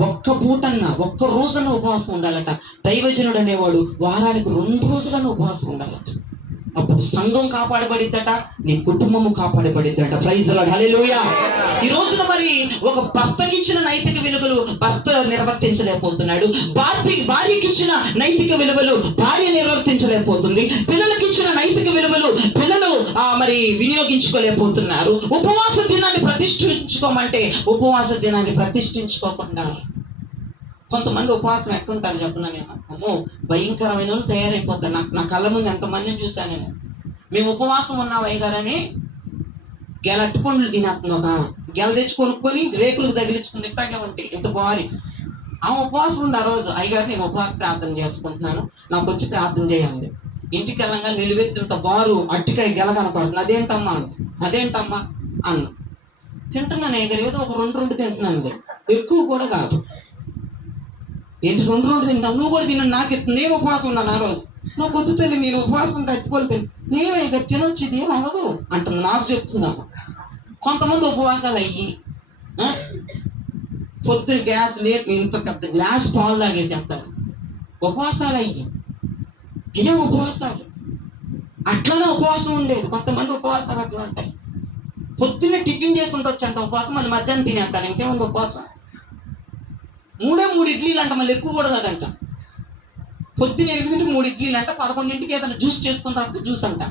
1 పూటన్నా 1 రోజన్నా ఉపవాసం ఉండాలట. దైవజనుడు అనేవాడు వారానికి 2 రోజులన్నా ఉపవాసం ఉండాలట. అప్పుడు సంఘం కాపాడబడిద్దట, నీ కుటుంబము కాపాడబడిద్దట. ప్రైజ్ ది లార్డ్, హల్లెలూయా. ఈ రోజున మరి ఒక భర్తకి ఇచ్చిన నైతిక విలువలు భర్త నిర్వర్తించలేకపోతున్నాడు, భార్యకి ఇచ్చిన నైతిక విలువలు భార్య నిర్వర్తించలేకపోతుంది, పిల్లలకి ఇచ్చిన నైతిక విలువలు పిల్లలు మరి వినియోగించుకోలేకపోతున్నారు. ఉపవాస దినాన్ని ప్రతిష్ఠించుకోమంటే ఉపవాస దినాన్ని ప్రతిష్ఠించుకోకుండా కొంతమంది ఉపవాసం ఎట్టుంటారు చెప్పినా నేను, అమ్మో భయంకరమైన వాళ్ళు తయారైపోతారు. నా కళ్ళ ముందు ఎంతమందిని చూశాను నేను. మేము ఉపవాసం ఉన్నాం అయ్యగారని గెల అట్టుపండ్లు తినేస్తుంది. ఒక గెల తెచ్చి కొనుక్కొని రేకులకు తగిలించుకుని ఇట్టాగే ఉంటాయి, ఎంత బారి. ఆ ఉపవాసం ఉంది. ఆ రోజు అయ్యగారు నేను ఉపవాస ప్రార్థన చేసుకుంటున్నాను, నాకు వచ్చి ప్రార్థన చేయండి. ఇంటికి వెళ్ళంగా నిలువెత్తినంత బారు అట్టికాయ గెల కనపడుతుంది. అదేంటమ్మా అన్న. తింటున్నాను అయ్యగారు, ఏదో ఒక 2 తింటున్నాను, ఎక్కువ కూడా కాదు. ఏంటి 2 తింటావు? నువ్వు కూడా తిన్నాను, నాకు నేను ఉపవాసం ఉన్నాను. ఆ రోజు నువ్వు కొద్ది తల్లి, నేను ఉపవాసం కట్టుకోలేదు, నేనే ఇక తినొచ్చేది ఏం అవ్వదు అంటున్నా. నాకు చెప్తున్నాను. కొంతమంది ఉపవాసాలు అయ్యి పొద్దున గ్యాస్ లేట్ ఇంత పెద్ద గ్లాస్ పాలు తాగేసేస్తారు. ఉపవాసాలు అయ్యి ఏం ఉపవాసాలు అట్లానే ఉపవాసం ఉండేది. కొంతమంది ఉపవాసాలు అట్లా ఉంటాయి. పొద్దున్నే టిఫిన్ చేసుకుంటూ వచ్చంట ఉపవాసం, మళ్ళీ మధ్యాహ్నం తినేస్తాను. ఇంకేముంది ఉపవాసం? 3 ఇడ్లీలు అంట, మళ్ళీ ఎక్కువ కూడా కాదంట. పొద్దున్న 8 3 ఇడ్లీలు అంట, 11 ఏదైనా జ్యూస్ చేసుకున్న తర్వాత జ్యూస్ అంట.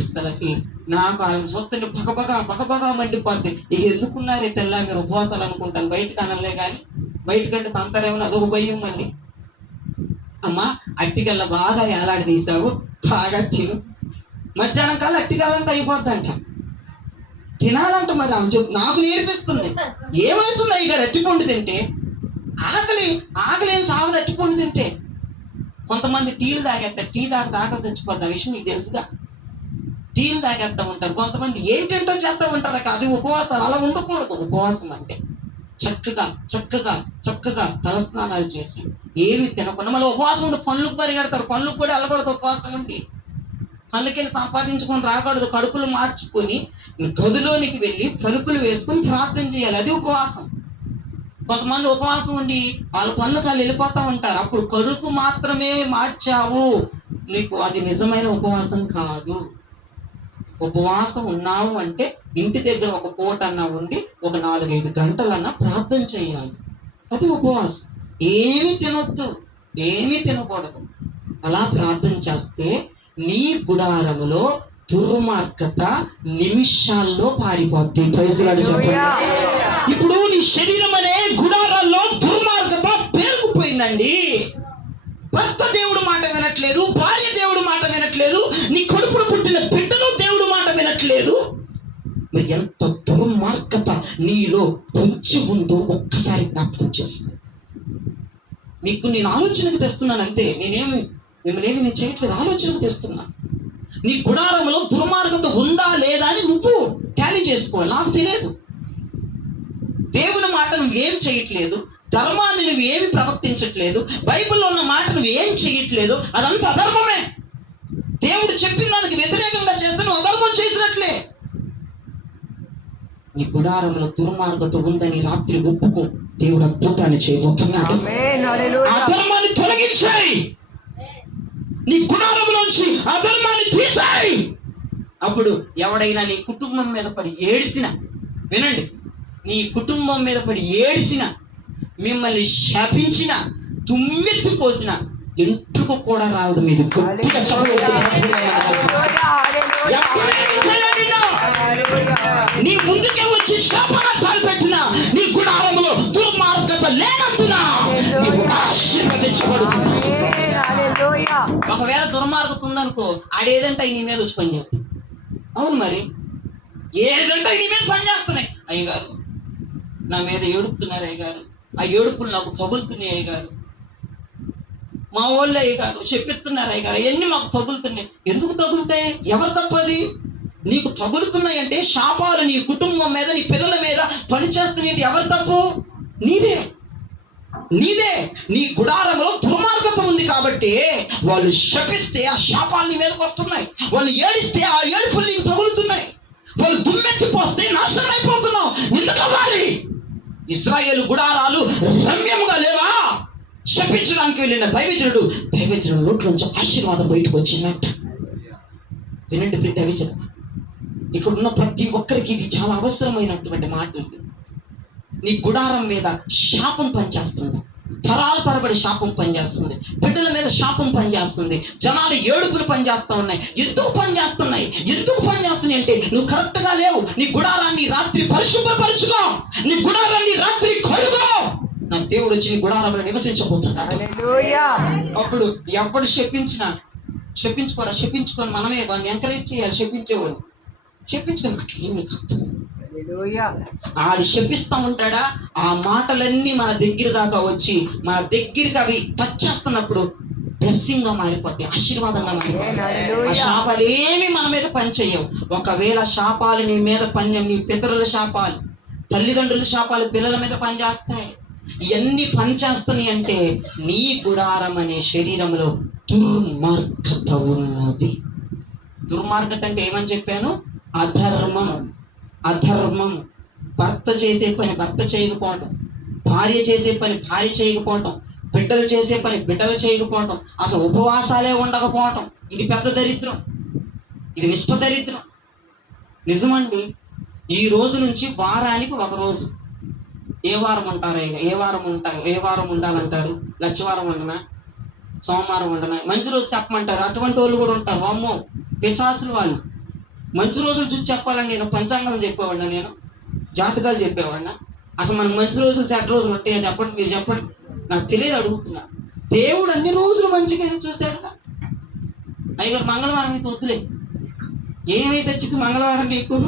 అసలకి నాకు ఆయన చూస్తుంటే పగపగా మండిపోద్ది. ఇక ఎందుకున్నారే తెల్లా మీరు ఉపవాసాలు అనుకుంటాను. బయటకు అనలే కానీ బయటకంటే తంతారేమో అదొక భయం. మళ్ళీ అమ్మా అట్టికల్లా బాగా ఏలాడి తీసావు, బాగా తిను, మధ్యాహ్నం కల్లా అట్టికల్లంతా అయిపోద్దంట. తినాలంట. మరి ఆమె నాకు నేర్పిస్తుంది. ఏమవుతుంది అయ్యగారు అట్టిపండు తింటే? ఆకలి ఏం సావదు అట్టిపండు తింటే. కొంతమంది టీలు తాగేస్తారు, టీ ఆకలి చచ్చిపోద్ది. ఆ విషయం నీకు తెలుసుగా. టీలు తాగేస్తూ ఉంటారు. కొంతమంది ఏంటంటో చేస్తూ ఉంటారు. అది ఉపవాసాలు. అలా ఉండకూడదు. ఉపవాసం అంటే చక్కగా తలస్నానాలు చేసి ఏమి తినకుండా మళ్ళీ ఉపవాసం ఉండి పనులకు పరిగెడతారు. పనులకు కూడా వెళ్ళకూడదు. ఉపవాసం ఉండి పనులకెళ్ళి సంపాదించుకొని రాకూడదు. కడుపులు మార్చుకొని గదిలోనికి వెళ్ళి తలుపులు వేసుకొని ప్రార్థన చేయాలి. అది ఉపవాసం. కొంతమంది ఉపవాసం ఉండి వాళ్ళ పనులకు వాళ్ళు వెళ్ళిపోతూ ఉంటారు. అప్పుడు కడుపు మాత్రమే మార్చావు, నీకు అది నిజమైన ఉపవాసం కాదు. ఉపవాసం ఉన్నావు అంటే ఇంటి దగ్గర ఒక పూట అన్నా ఉండి ఒక 4-5 గంటలన్నా ప్రార్థన చేయాలి. అది ఉపవాసం. ఏమి తినొద్దు, ఏమీ తినకూడదు. అలా ప్రార్థన చేస్తే నీ గుడారములో దుర్మార్గత నిమిషాల్లో పారిపోద్ది. ప్రైజ్ ది లార్డ్ చెప్పండి. ఇప్పుడు నీ శరీరం అనే గుడారాల్లో దుర్మార్గత పేరుకుపోయిందండి. భర్త దేవుడు మాట వినట్లేదు, భార్య దేవుడు మాట వినట్లేదు, నీ కడుపును పుట్టిన బిడ్డలు దేవుడు మాట వినట్లేదు. మరి ఎంత దుర్మార్గత నీలో పొంచి ఉందో ఒక్కసారి జ్ఞాపకం చేస్తుంది. మీకు నేను ఆలోచనకు తెస్తున్నాను అంతే. మిమ్మల్ని నేను చేయట్లేదు, ఆలోచనకు తెస్తున్నా. నీ గుడారంలో దుర్మార్గత ఉందా లేదా అని నువ్వు టాలీ చేసుకోవాలి. నాకు తెలియదు. దేవుని మాట నువ్వేం చేయట్లేదు, ధర్మాన్ని నువ్వు ఏమి ప్రవర్తించట్లేదు, బైబిల్లో ఉన్న మాట నువ్వు ఏం చేయట్లేదు, అదంతా అధర్మమే. దేవుడు చెప్పిన దానికి వ్యతిరేకంగా చేస్తే నువ్వు అధర్మం చేసినట్లే. నీ గుడారంలో దుర్మార్గత ఉందని రాత్రి ఒప్పుకో. దేవుడు అద్భుతాన్ని చేయబోతున్నాడు. అధర్మాన్ని తొలగించాయి, నీ గుడారంలోంచి అధర్మాన్ని తీసాయి. అప్పుడు ఎవడైనా నీ కుటుంబం మీద పడి ఏడ్చిన, వినండి, నీ కుటుంబం మీద పడి ఏడ్చిన, మిమ్మల్ని శాపించిన, తుమ్మెత్తి పోసిన ఎంటుకు కూడా రాదు. మీది గట్టిగా నీ ముందుకే వచ్చి శాపనార్థాలు పెట్టిన నీ గుడారంలో దుర్మార్గత లేనందున ఆశీర్వదించబడుతుంది. ఒకవేళ దుర్మార్గత ఉందనుకో, ఆడేదంటే నీ మీద వచ్చి పనిచేస్తుంది. అవును, మరి ఏదంటే నీ మీద పనిచేస్తున్నాయి. అయ్యగారు నా మీద ఏడుపుతున్నారు, అయ్యగారు ఆ ఏడుపులు నాకు తగులుతున్నాయి, అయ్యగారు మా వాళ్ళు అయ్యగారు చెప్పిస్తున్నారు, అయ్యగారు అవన్నీ మాకు తగులుతున్నాయి. ఎందుకు తగులుతాయి? ఎవరు తప్పది? నీకు తగులుతున్నాయి అంటే శాపాలు నీ కుటుంబం మీద, నీ పిల్లల మీద పనిచేస్తున్నాయి. ఎవరు తప్పు? నీదే. నీ గుడారంలో దుర్మార్గత ఉంది కాబట్టి వాళ్ళు శపిస్తే ఆ శాపాలు నీ మీదకి వస్తున్నాయి. వాళ్ళు ఏడిస్తే ఆ ఏడుపులు నీకు తగులుతున్నాయి. వాళ్ళు దుమ్మెత్తి పోస్తే నాశనం అయిపోతున్నావు. ఎందుకు అవ్వాలి? ఇశ్రాయేలు గుడారాలు రమ్యముగా లేవా? శపించడానికి వెళ్ళిన దైవజనుడు నోట్లోంచి ఆశీర్వాదం బయటకు వచ్చిందంట. వినండి ప్రియ దైవజనుడు, ఇక్కడ ఉన్న ప్రతి ఒక్కరికి ఇది చాలా అవసరమైనటువంటి మాటలు. నీ గుడారం మీద శాపం పనిచేస్తుంది, తరాల తరబడి శాపం పనిచేస్తుంది, బిడ్డల మీద శాపం పనిచేస్తుంది, జనాలు ఏడుపులు పనిచేస్తూ ఉన్నాయి. ఎందుకు పనిచేస్తున్నాయి అంటే నువ్వు కరెక్ట్ గా లేవు. నీ గుడారాన్ని రాత్రి పరిశుభ్రపరచుకో, నీ గుడారాన్ని రాత్రి కడుగో. నా దేవుడు వచ్చి నీ గుడారంలో నివసించబోతున్నాడు. అప్పుడు ఎవడు చెప్పించుకొని మనమే వాడిని ఎంకరేజ్ చేయాలి. చెప్పించుకొని ఏమి కాదు, ఆడు శపిస్తా ఉంటాడా. ఆ మాటలన్నీ మన దగ్గర దాకా వచ్చి మన దగ్గరికి అవి టచ్ చేస్తున్నప్పుడు బ్లెస్సింగ్ గా మారిపోతాయి, ఆశీర్వాదంగా మారిపోతాయి. శాపాలు ఏమి మన మీద పనిచేయవు. ఒకవేళ శాపాలు నీ మీద నీ పితరుల శాపాలు, తల్లిదండ్రుల శాపాలు పిల్లల మీద పనిచేస్తాయి. ఇవన్నీ పనిచేస్తాయి అంటే నీ గుడారం అనే శరీరంలో దుర్మార్గత ఉన్నది. దుర్మార్గత అంటే ఏమని చెప్పాను? అధర్మం. భర్త చేసే పని భర్త చేయకపోవటం, భార్య చేసే పని భార్య చేయకపోవటం, బిడ్డలు చేసే పని బిడ్డలు చేయకపోవటం, అసలు ఉపవాసాలే ఉండకపోవటం. ఇది పెద్ద దరిద్రం, ఇది నిష్ఠ దరిద్రం. నిజమండి. ఈ రోజు నుంచి వారానికి ఒక రోజు. ఏ వారం ఉంటారు? ఏ వారం ఉండాలంటారు? లచ్చవారం ఉండనా, సోమవారం ఉండనా, మంచి రోజు చెప్పమంటారు. అటువంటి వాళ్ళు కూడా ఉంటారు. అమ్మో పిశాచులు వాళ్ళు. మంచి రోజులు చూసి చెప్పాలని నేను పంచాంగం చెప్పేవాడినా, నేను జాతకాలు చెప్పేవాడినా? అసలు మనకు మంచి రోజులు చెడ్డ రోజులు ఉంటాయో చెప్పండి, మీరు చెప్పండి. నాకు తెలియదు, అడుగుతున్నా. దేవుడు అన్ని రోజులు మంచిగా చూశాడు. అయ్యగారు మంగళవారం అయితే వద్దులే, ఏమేసి వచ్చి మంగళవారం నీకు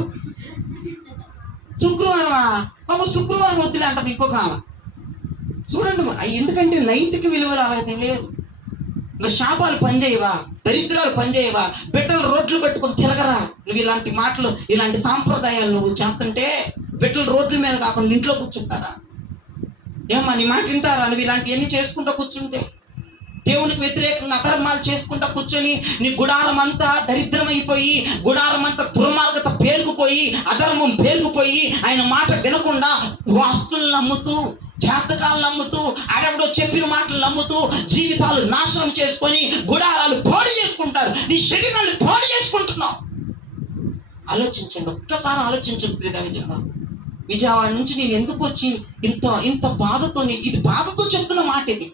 శుక్రవారమా బాబు, శుక్రవారం వద్దులే అంటారు ఇంకొక ఆమె. చూడండి, ఎందుకంటే నైతిక విలువలు అలా తెలియదు. మరి శాపాలు పనిచేయవా? దరిద్రాలు పనిచేయవా? బిడ్డలు రోడ్లు పెట్టుకొని తిరగరా? నువ్వు ఇలాంటి మాటలు, ఇలాంటి సాంప్రదాయాలు నువ్వు చేస్తుంటే బిడ్డలు రోడ్ల మీద కాకుండా ఇంట్లో కూర్చుంటారా? ఏమన్నా నీ మాట వింటారా? నువ్వు ఇలాంటివన్నీ చేసుకుంటూ కూర్చుంటే, దేవునికి వ్యతిరేకంగా అధర్మాలు చేసుకుంటూ కూర్చొని నీ గుడారం అంతా దరిద్రమైపోయి, గుడారం అంతా దుర్మార్గత పేరుకుపోయి, అధర్మం పేరుకుపోయి, ఆయన మాట వినకుండా వాస్తులు నమ్ముతూ, జాతకాలు నమ్ముతూ, ఆడెవడో చెప్పిన మాటలు నమ్ముతూ జీవితాలు నాశనం చేసుకొని గుడారాలు పాడు చేసుకుంటారు. నీ శరీరాన్ని పాడు చేసుకుంటున్నావు. ఆలోచించండి, ఒక్కసారి ఆలోచించండి ప్రియా. విజయవాడ నుంచి నేను ఎందుకు వచ్చి ఇంత బాధతో, ఇది బాధతో చెప్తున్న మాట ఇది.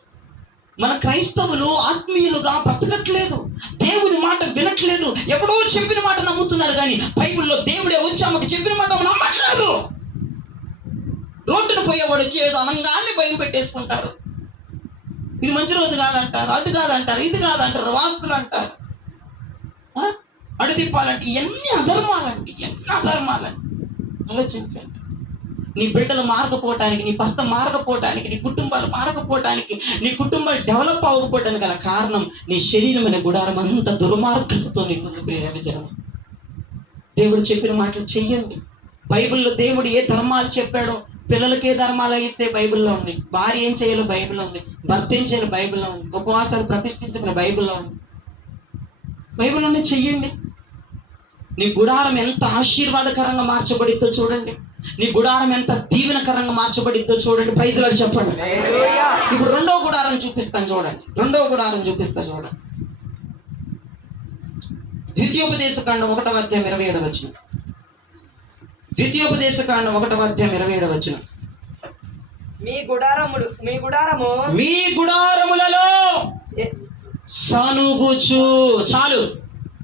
మన క్రైస్తవులు ఆత్మీయులుగా బ్రతకట్లేదు, దేవుని మాట వినట్లేదు. వీళ్ళు ఎప్పుడో చెప్పిన మాట నమ్ముతున్నారు, కానీ బైబిల్లో దేవుడే వచ్చి ఆమెకు చెప్పిన మాట నమ్మట్లేదు. రోడ్డును పోయేవాడు వచ్చి ఏదో అనంగాన్ని భయం పెట్టేసుకుంటారు. ఇది మంచి రోజు కాదంటారు, అది కాదంటారు, ఇది కాదంటారు, వాస్తులు అంటారు, అడుతిప్పాలంటే ఎన్ని అధర్మాలండి, ఎన్ని అధర్మాలండి. ఆలోచించండి. నీ బిడ్డలు మారకపోవటానికి, నీ భర్త మారకపోవటానికి, నీ కుటుంబాలు మారకపోవటానికి, నీ కుటుంబాలు డెవలప్ అవ్వకపోవడానికి గల కారణం నీ శరీరమైన గుడారం అంత దుర్మార్గతతో నీకు ప్రేరేపించడం. దేవుడు చెప్పిన మాటలు చెయ్యండి. బైబిల్లో దేవుడు ఏ ధర్మాలు చెప్పాడో, పిల్లలకి ఏ ధర్మాలు అయితే బైబిల్లో ఉంది, భార్య ఏం చేయాలో బైబిల్లో ఉంది, భర్త ఏం చేయాలో బైబిల్లో ఉంది, ఉపవాసాలు ప్రతిష్ఠించమని బైబిల్లో ఉంది. బైబిల్లోనే చెయ్యండి. నీ గుడారం ఎంత ఆశీర్వాదకరంగా మార్చబడిద్దో చూడండి. నీ గుడారం ఎంత దీవెనకరంగా మార్చబడిద్దో చూడండి. ప్రైజ్ లార్డ్ చెప్పండి. ఇప్పుడు రెండో గుడారం చూపిస్తాను చూడండి. ద్వితీయోపదేశకాండం 1వ అధ్యాయం 27వ వచనం. ద్వితీయోపదేశకాండం 1వ అధ్యాయం 27వ వచనం. మీ గుడారములలో సనుగుచు. చాలు.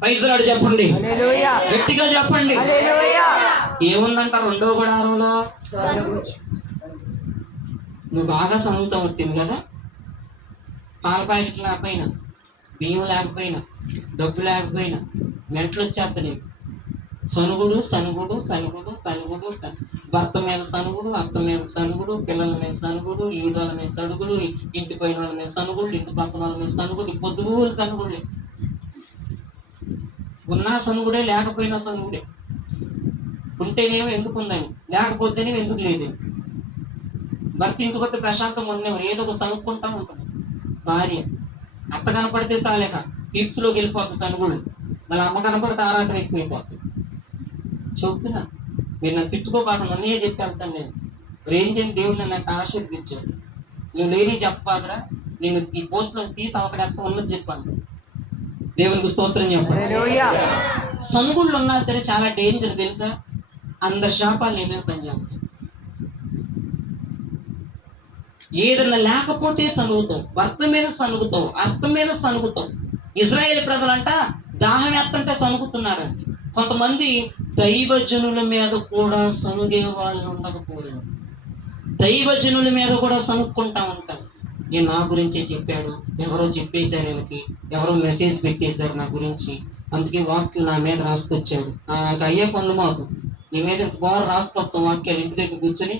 ప్రైజ్ లార్డ్ చెప్పండి. గట్టిగా చెప్పండి. ఏముందంట రెండో గుడారంలో? నువ్వు బాగా సనుగుతా ఉంటుంది కదా. పాల ప్యాకెట్ లేకపోయినా, బియ్యం లేకపోయినా, డబ్బు లేకపోయినా వెంటలు వచ్చేస్తా నీకు. సనుగుడు సనుగుడు సనుగుడు సనుగుడు భర్త మీద సనుగుడు, అత్త మీద సనుగుడు, పిల్లల మీద సనుగుడు, ఈదోల మీద సనుగుడు, ఇంటి పైన వాళ్ళ మీద సనుగుడు, ఇంటి పక్కన వాళ్ళ మీద సనుగుడు, పొద్దుగూలు సనుగుడు. ఉన్నా సనుగుడే, లేకపోయినా సనుగుడే. ఉంటేనేమో ఎందుకు ఉందని, లేకపోతేనేమో ఎందుకు లేదని. భర్త ఇంటికి వస్తే ప్రశాంతంగా ఉండేవారు, ఏదో ఒక సనుక్కుంటా ఉంటుంది. భార్య అత్త కనపడితే చాలేక హిప్స్లోకి వెళ్ళిపోతుంది సనుగుడు. మళ్ళీ అమ్మ కనపడితే ఆరాటం ఎక్కువైపోతుంది. చెబుతున్నా, మీరు నన్ను తిట్టుకోబాక, నన్నే చెప్పి వెళ్తాను నేను. ఏం చేయని దేవుడు నన్ను నాకు ఆశీర్వదించాడు. నువ్వు లేని చెప్పాకరా, నేను ఈ పోస్ట్లో తీసి అవకడెక్క ఉన్నది చెప్పాను. దేవునికి స్తోత్రం చెప్పండి. సనుగుళ్ళు ఉన్నా సరే చాలా డేంజర్ తెలుసా. అందరి శాపాలు నీ మీద పనిచేస్తాయి. ఏదన్నా లేకపోతే సనుగుతావు, భర్త మీద సనుగుతావు, అర్థం మీద సనుగుతావు. ఇజ్రాయేల్ ప్రజలంట దాహం ఎత్తంటే సనుగుతున్నారండి. కొంతమంది దైవజనుల మీద కూడా సనుగే వాళ్ళు ఉండకపోలేదు. దైవజనుల మీద కూడా సనుక్కుంటా ఉంటారు. నేను నా గురించే చెప్పాడు, ఎవరో చెప్పేశారు, వీళ్ళకి ఎవరో మెసేజ్ పెట్టేశారు నా గురించి, అందుకే వాక్యం నా మీద రాసుకొచ్చాడు. నాకు అయ్యే పనులు మాకు, నీ మీద ఇంత బాగా రాసుకొస్తాం వాక్యాలు ఇంటి దగ్గర కూర్చొని.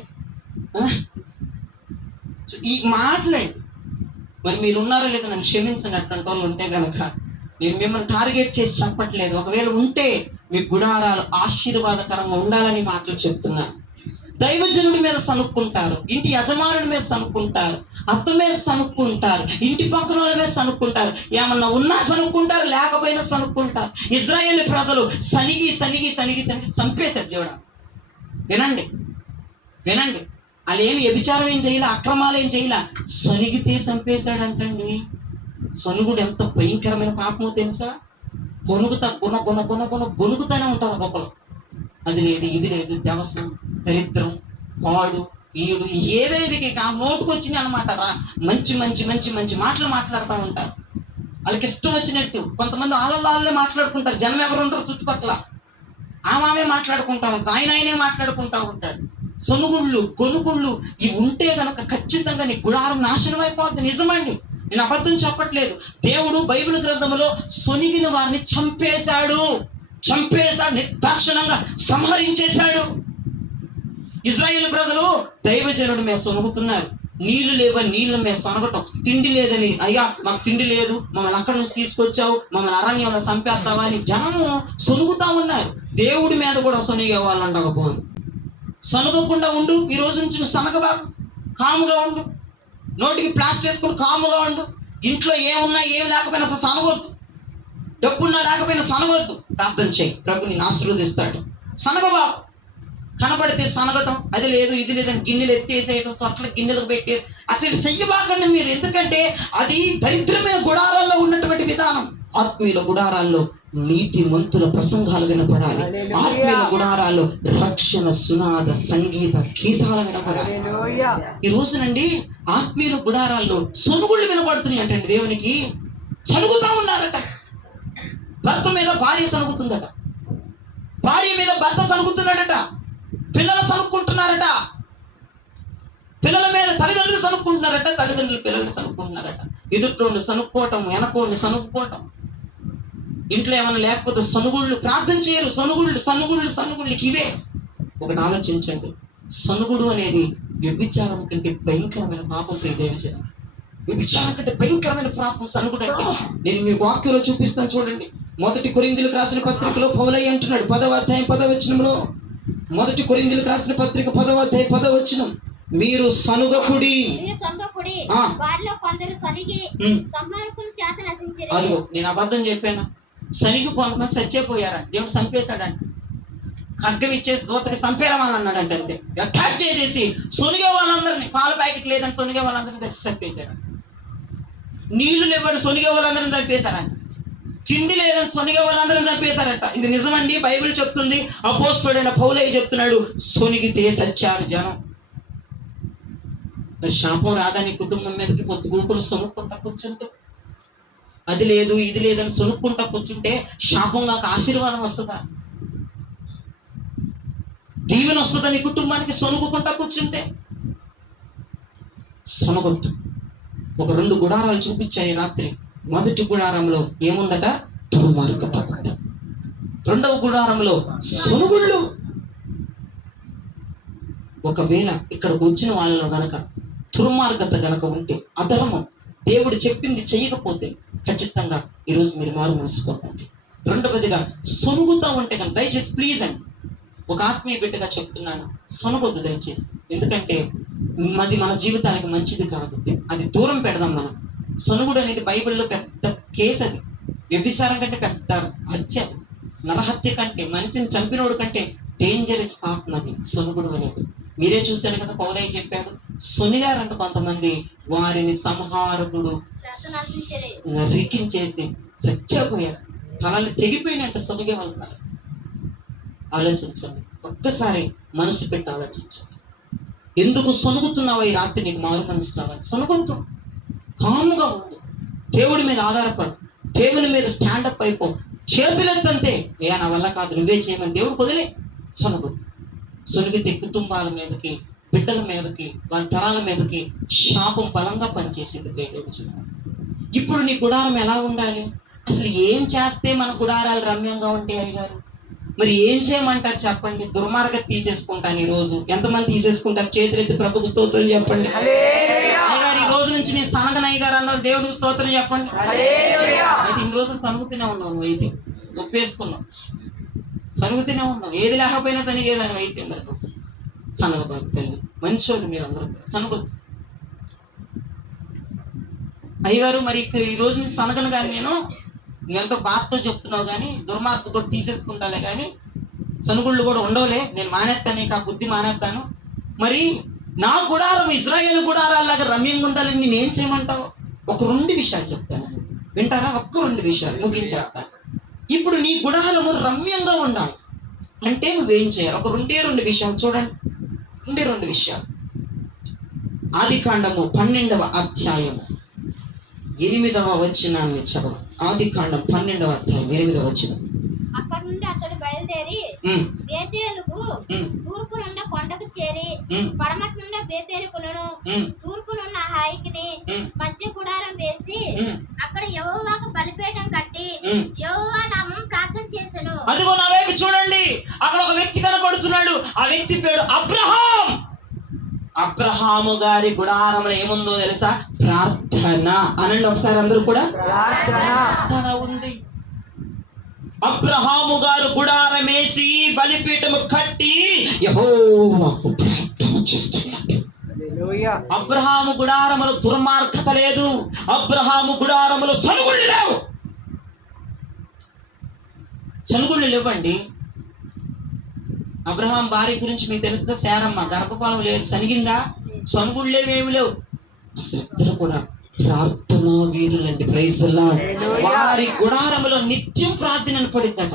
ఈ మాటలండి. మరి మీరు ఉన్నారో లేదో నన్ను క్షమించండి. అట్లాంటి వాళ్ళు ఉంటే కనుక నేను మిమ్మల్ని టార్గెట్ చేసి చెప్పట్లేదు. ఒకవేళ ఉంటే మీ గుడారాలు ఆశీర్వాదకరంగా ఉండాలని మాటలు చెప్తున్నాను. దైవజనుడి మీద సనుక్కుంటారు, ఇంటి యజమానుడి మీద సనుక్కుంటారు, అత్త మీద సనుక్కుంటారు, ఇంటి పక్కన వాళ్ళ మీద సనుక్కుంటారు. ఏమన్నా ఉన్నా సనుక్కుంటారు, లేకపోయినా సనుక్కుంటారు. ఇజ్రాయేల్ ప్రజలు సనిగి సనిగి సనిగి సనిగి చంపేశారు. చూడ వినండి వినండి. వాళ్ళు ఏమి వ్యభిచారం ఏం చేయలే, అక్రమాలు ఏం చేయలే, సనిగితే చంపేశాడంటండి. సనుగుడు ఎంత భయంకరమైన పాపమో తెలుసా. గొనుగుతా గొనుగుతానే ఉంటారు ఒక్కొక్కరు. అది లేదు, ఇది లేదు, దేవస్థం, దరిద్రం, పాడు, ఈడు, ఏదేది ఆ నోటుకు వచ్చినాయి అనమాట. మంచి మంచి మంచి మంచి మాటలు మాట్లాడుతూ ఉంటారు. వాళ్ళకి ఇష్టం వచ్చినట్టు. కొంతమంది వాళ్ళే మాట్లాడుకుంటారు. జనం ఎవరు ఉంటారు చుట్టుపక్కల, ఆమె మాట్లాడుకుంటా ఉంటారు, ఆయనే మాట్లాడుకుంటా ఉంటాడు. సొనుగుళ్ళు, గొనుగుళ్ళు ఇవి ఉంటే కనుక ఖచ్చితంగా నీ గుడారం నాశనం అయిపోతుంది. నిజమండి, నేను అబద్ధం చెప్పట్లేదు. దేవుడు బైబిల్ గ్రంథంలో సొనిగిన వారిని చంపేశాడు, నిర్దాక్షిణంగా సంహరించేశాడు. ఇజ్రాయేల్ ప్రజలు దైవజనుడి మీద సొనుగుతున్నారు. నీళ్లు లేవని నీళ్ళ మీద సొనగటం, తిండి లేదని, అయ్యా మాకు తిండి లేదు, మమ్మల్ని అక్కడి నుంచి తీసుకొచ్చావు, మమ్మల్ని అరణ్యంలో చంపేస్తావా అని జనము సొనుగుతా ఉన్నారు. దేవుడి మీద కూడా సొనిగే వాళ్ళు ఉండకపోను. సనుగకుండా ఉండు. ఈ రోజు నుంచి నువ్వు సనగబాకు, కాముగా ఉండు. నోటికి ప్లాస్టర్ వేసుకుని కాముగా ఉండు. ఇంట్లో ఏమున్నా ఏమి లేకపోయినా అసలు సనగొద్దు. డబ్బున్నా లేకపోయినా సనగొద్దు. ప్రార్థన చేయి, ప్రభు నేను ఆశీర్వదిస్తాడు. సనగబాకు. కనబడితే సనగటం, అది లేదు ఇది లేదని గిన్నెలు ఎత్తేసేయడం, సొట్ల గిన్నెలకు పెట్టేసి అసలు చెయ్యబాకండి మీరు. ఎందుకంటే అది దరిద్రమైన గుడారాల్లో ఉన్నటువంటి విధానం. ఆత్మీయుల గుడారాల్లో నీతి మంతుల ప్రసంగాలు వినపడాలి. ఆత్మీయుల గుడారాల్లో రక్షణ సునాద సంగీత గీతాలు వినపడాలి. ఈ రోజునండి ఆత్మీయుల గుడారాల్లో సొనుగుళ్ళు వినపడుతున్నాయి అంటండి. దేవునికి సనుగుతా ఉన్నారట. భర్త మీద భార్య సనుగుతుందట, భార్య మీద భర్త సనుగుతున్నాడట, పిల్లలు సనుక్కుంటున్నారట, పిల్లల మీద తల్లిదండ్రులు సనుక్కుంటున్నారట, తల్లిదండ్రులు పిల్లల్ని సనుక్కుంటున్నారట. ఎదుటోళ్ళు సనుక్కోవటం, వెనకోళ్ళు సనుక్కోవటం, ఇంట్లో ఏమైనా లేకపోతే సనుగుళ్ళు, ప్రార్థన చేయరు, సనుగుళ్ళకి ఇవే. ఒకటి ఆలోచించండి, సనుగుడు అనేది వ్యభిచారం కంటే భయంకరమైన పాపం. దేవచనం వ్యభిచారం కంటే భయంకరమైన పాపం సనుగుడు అంటే. నేను మీ వాక్యంలో చూపిస్తాను చూడండి. 1 కొరింథీయులకు రాసిన పత్రికలో పౌలయ్య అంటున్నాడు 10వ అధ్యాయం 10వ వచనంలో, 1 కొరింథీయులకు రాసిన పత్రిక 10వ అధ్యాయం 10వ వచనం, మీరు సనుగకుడి. అదిగో నేను అబద్ధం చెప్పాను, సనిగి కొంతమంది చచ్చిపోయారా, దేవుడు చంపేశాడంట, ఖడ్గం ఇచ్చేసి దూతకి చంపేరమని అన్నాడంటే. అంతే అటాక్ చేసేసి సొనిగే వాళ్ళందరినీ, పాల ప్యాకెట్ లేదని సొనిగే వాళ్ళందరినీ చంపేశారు, నీళ్లు లేవని సొనిగే వాళ్ళందరినీ చంపేశారంట, తిండి లేదని సొనిగే వాళ్ళందరినీ చంపేశారట. ఇది నిజమండి, బైబిల్ చెప్తుంది, అపోస్తలుడైన పౌలయ్య చెప్తున్నాడు, సొనిగితే సచ్చారు జనం. శాపం రాదని కుటుంబం మీదకి పొద్దు గూపులు సొనుక్కుంటా కూర్చుంటూ, అది లేదు ఇది లేదని సొనుక్కుంటా కూర్చుంటే శాపం కాక ఆశీర్వాదం వస్తుందా? దీవెన వస్తుందని కుటుంబానికి సొనుగుకుంటా కూర్చుంటే? సొనగొద్దు. ఒక 2 గుడారాలు చూపించాయి రాత్రి. మొదటి గుడారంలో ఏముందట? దుర్మార్గత. 2వ గుడారంలో సొనుగుళ్ళు. ఒకవేళ ఇక్కడికి వచ్చిన వాళ్ళలో గనక దుర్మార్గత గనక ఉంటే, అధర్మం, దేవుడు చెప్పింది చెయ్యకపోతే, ఖచ్చితంగా ఈరోజు మీరు మారు మనసుకోకండి. 2వదిగా సొనుగుతూ ఉంటే కనుక దయచేసి ప్లీజ్ అండి, ఒక ఆత్మీయ బిడ్డగా చెప్తున్నాను, సొనగొద్దు దయచేసి. ఎందుకంటే అది మన జీవితానికి మంచిది కాదు, అది దూరం పెడదాం మనం. సొనుగుడు అనేది బైబిల్లో పెద్ద కేసు. అది వ్యభిచారం కంటే పెద్ద హత్య, నరహత్య కంటే, మనిషిని చంపినోడు కంటే డేంజరస్ పాపం అది సొనుగుడు అనేది. మీరే చూశారు కదా, పౌలయ్య చెప్పాడు, సొనిగారంట కొంతమంది, వారిని సంహారకుడు రికించేసి చచ్చిపోయారు, తలలు తెగిపోయినట్టు సొనిగే వాళ్ళు. ఆలోచించండి, ఒక్కసారి మనసు పెట్టి ఆలోచించండి. ఎందుకు సొనుగుతున్నావా ఈ రాత్రి? నీకు మారు మనసు రావాలి. సొనుగుతూ కాముగా ఉండు, దేవుడి మీద ఆధారపడు, దేవుని మీద స్టాండప్ అయిపో, చేతులెత్తంతే ఏ నా వల్ల కాదు నువ్వే చేయమని దేవుడు వదిలే. సొనుగుద్దు. సొనిగితే కుటుంబాల మీదకి, బిడ్డల మీదకి, వాళ్ళ తరాల మీదకి శాపం బలంగా పనిచేసింది. ఇప్పుడు నీ గుడారం ఎలా ఉండాలి? అసలు ఏం చేస్తే మన గుడారాలు రమ్యంగా ఉంటాయి అయ్యారు? మరి ఏం చేయమంటారు చెప్పండి? దుర్మార్గం తీసేసుకుంటాను ఈ రోజు. ఎంతమంది తీసేసుకుంటారు? చేతులెత్తి ప్రభుకు స్తోత్రం చెప్పండి. అయ్యగారు ఈ రోజు నుంచి నేను సనగనయ్య గారు అన్నారు, దేవుడికి స్తోత్రం చెప్పండి. అయితే ఇన్ని రోజులు సనుగుతూనే ఉన్నావు, నువ్వు అయితే ఒప్పేసుకున్నావు, సనుగుతూనే ఉన్నావు, ఏది లేకపోయినా సనిగేదని అయితే సనగబాకు తల్లి. మంచోళ్ళు మీరు అందరూ, సనుగొద్దు. అయ్యగారు మరి ఈ రోజు నుంచి సనగను కానీ నేను, నువ్వెంతో బాధతో చెప్తున్నావు కానీ, దుర్మార్గం కూడా తీసేసుకుంటాలే కానీ సనుగుళ్ళు కూడా ఉండవులే, నేను మానేస్తాను, ఇక బుద్ధి మానేస్తాను. మరి నా గుడారం ఇజ్రాయేల్ గుడారాల్లాగా రమ్యంగా ఉండాలని నేనేం చేయమంటావు? ఒక 2 విషయాలు చెప్తాను, వింటారా? ఒక్క 2 విషయాలు ముగించేస్తాను. ఇప్పుడు నీ గుడారము రమ్యంగా ఉండాలి అంటే నువ్వేం చేయాలి? ఒక 2 విషయాలు చూడండి. 2 విషయాలు. ఆదికాండము 12వ అధ్యాయము 8వ వచనాన్ని చదువు. ఆదికాండం 12వ అధ్యాయం 8వ వచనం. అక్కడ నుండి అతడు బయలుదేరి బేతేలుకు తూర్పునున్న కొండకు చేరి, పడమటి నుండి బేతేలుకును తూర్పునున్న హాయికిని మధ్య గుడారం వేసి, అక్కడ యెహోవాకు బలిపీఠం కట్టి యెహోవా నామం ప్రార్థన చేసెను. అదిగో నా వైపు చూడండి, అక్కడ ఒక వ్యక్తి కనపడుతున్నాడు. ఆ వ్యక్తి పేరు అబ్రహాం. అబ్రహాము గారి గుడారంలో ఏముందో తెలుసా? ప్రార్థన. అనండి ఒకసారి అందరూ కూడా, ప్రార్థన ఉంది. అబ్రహాము గారు గుడారం వేసి బలిపీఠము కట్టి యెహోవాకు ప్రార్థన చేస్తున్నాడు. అబ్రహాము గుడారములో దుర్మార్గత లేదు, అబ్రహాము గుడారములో సనుగుళ్ళు లేవు. సనుగుళ్ళు లేవండి. అబ్రహాం భార్య గురించి మీకు తెలుసుగా, శారమ్మ, గర్భఫలం లేదు, సనిగిందా? సనుగుళ్ళు లేవేమి లేవు. అసలు ఇద్దరు కూడా ప్రార్థనా వీరులండి. Praise the lord. వారి గుడారములో నిత్యం ప్రార్థన పడిద్దట.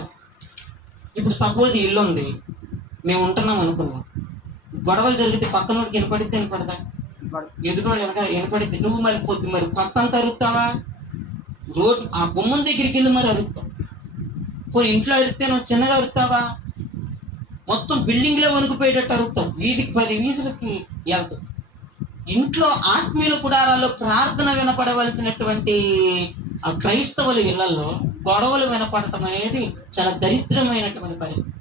ఇప్పుడు సపోజ్ ఇల్లు ఉంది, మేము ఉంటున్నాం అనుకున్నాం, గొడవలు జరిగితే పక్కనోడికి వినపడదా? ఎదురువాడు వినపడిద్ది. నువ్వు మరి కొద్ది మరి కొత్త అంతా అరుగుతావా? రోడ్ ఆ గుమ్మం దగ్గరికి వెళ్ళి మరి అరుగుతావు. పోయి ఇంట్లో అరిస్తే నువ్వు చిన్నగా అరుతావా? మొత్తం బిల్డింగ్లే వణుకుపోయేటట్టు అరుతావు. వీధికి 10 వీధులకి వెళ్తావు. ఇంట్లో ఆత్మీయుల గుడారాల్లో ప్రార్థన వినపడవలసినటువంటి ఆ క్రైస్తవుల ఇళ్లలో గొడవలు వినపడటం అనేది చాలా దరిద్రమైనటువంటి పరిస్థితి.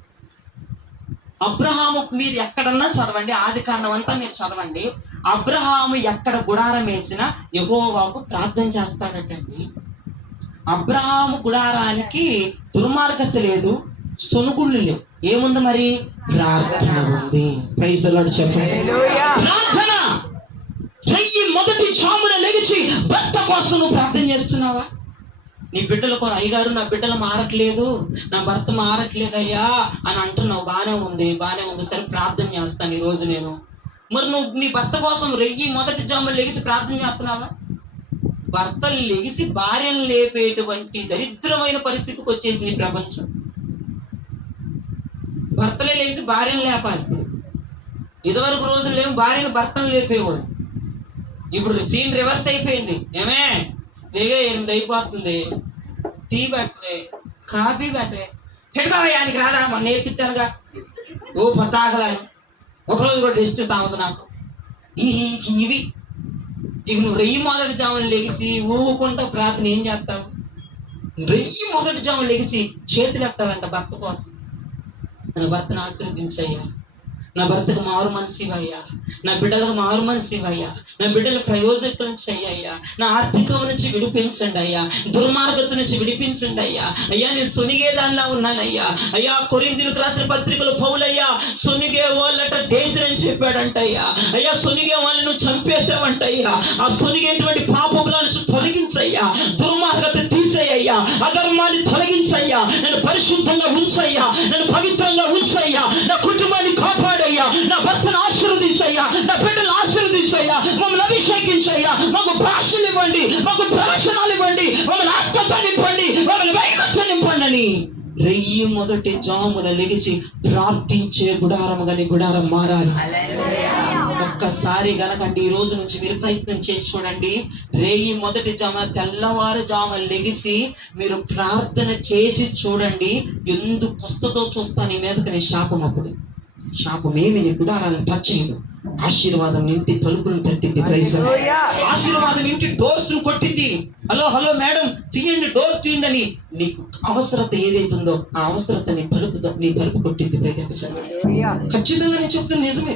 అబ్రహాము మీరు ఎక్కడన్నా చదవండి, ఆదికాండం అంతా మీరు చదవండి. అబ్రహాము ఎక్కడ గుడారం వేసినా యెహోవాకు ప్రార్థన చేస్తాడటండి. అబ్రహాము గుడారానికి దుర్మార్గత లేదు, సొనుగుళ్ళు లేవు. ఏముంది మరి? ప్రార్థన ఉంది. ప్రైజ్ ది లార్డ్ చెప్పండి. ప్రార్థన. మొదటి జామున లెగిచి భర్త కోసం నువ్వు ప్రార్థన చేస్తున్నావా? నీ బిడ్డలకు, అయ్యగారు నా బిడ్డలు మారట్లేదు, నా భర్త మారట్లేదు అయ్యా అని అంటున్నావు. బానే ఉంది. సరే ప్రార్థన చేస్తాను ఈరోజు నేను. మరి నువ్వు నీ భర్త కోసం మొదటి జామున లెగిసి ప్రార్థన చేస్తున్నావా? భర్తలు లెగిసి భార్యను లేపేటువంటి దరిద్రమైన పరిస్థితికి వచ్చేసింది ప్రపంచం. భర్తలే లేచి భార్యను లేపాలి. ఇదివరకు రోజులేమో భార్యను భర్తను లేపేవాడు. ఇప్పుడు సీన్ రివర్స్ అయిపోయింది. ఏమే 8 అయిపోతుంది, టీ పెట్టలే, కాఫీ పెట్టలే, పెట్టుకోవయానికి రాదా? మొన్న నేర్పించానుగా. ఓ పతాకలాని ఒకరోజు కూడా రెస్ట్ సామదు నాకు. ఇవి ఇక నువ్వు మొదటి జామున లెగిసి ఊకుంటా ప్రార్థన ఏం చేస్తావు? మొదటి జామున లెగిసి చేతులు ఎత్తావంట భర్త కోసం. నా భర్తను ఆశీర్వదించయ్యా, నా భర్తకు మారు మనసు ఇవ్వయ్యా, నా బిడ్డలకు మారు మనసు ఇవ్వయ్యా, నా బిడ్డల ప్రయోజకుల నుంచి అయ్యా, నా ఆర్థికం నుంచి విడిపించండి అయ్యా, దుర్మార్గత నుంచి విడిపించండి అయ్యా. అయ్యా నేను సొనిగేదానిలా ఉన్నానయ్యా. అయ్యా కొరింథీయులకు రాసిన పత్రికలు పౌలయ్యా సొనిగే వాళ్ళట డేంజర్ అని చెప్పాడంటయ్యా. అయ్యా సొనిగే వాళ్ళని నువ్వు చంపేసావంటయ్యా. ఆ సొనిగేటువంటి పాపములను తొలగించయ్యా, దుర్మార్గత తీసేయ్యా, అధర్మాన్ని తొలగించయ్యా, నేను పరిశుద్ధంగా ఉంచయ్యా, నేను పవిత్రంగా ఉంచయ్యా, నా కుటుంబాన్ని కాపాడయ్యా, నా భర్తను ఆశీర్వదించయ్యా, నా బిడ్డలు ఆశీర్వదించయ్యా, మమ్మల్ని అభిషేకించయ్యా, మాకు భాషలు ఇవ్వండి, మాకు ప్రవచనాలు ఇవ్వండి, మమ్మల్ని ఆత్మతో నింపండి, మమ్మల్ని వైభవంతో నింపండి అని మొదటి జామున లెగిచి ప్రార్థించే గుడారముగా నీ గుడారం మారాలి. ఒక్కసారి గనకండి ఈ రోజు నుంచి మీరు ప్రయత్నం చేసి చూడండి. మొదటి జామున తెల్లవారుజామున లెగిసి మీరు ప్రార్థన చేసి చూడండి. ఎందుకు వస్తుందో చూస్తా నీ మీదకి నీ శాపం. అప్పుడు శాపం ఏమి నీ గుడారాలను టచ్ చేయదు. ఆశీర్వాదం ఇంటి తలుపులను తట్టింది. ఆశీర్వాదం ఇంటి డోర్స్ కొట్టింది. హలో మేడం తీయండి, డోర్ తీయండి అని నీకు అవసరత ఏదైతుందో ఆ అవసరత నీ తలుపు కొట్టింది. ఖచ్చితంగా నేను చెప్తున్నా నిజమే.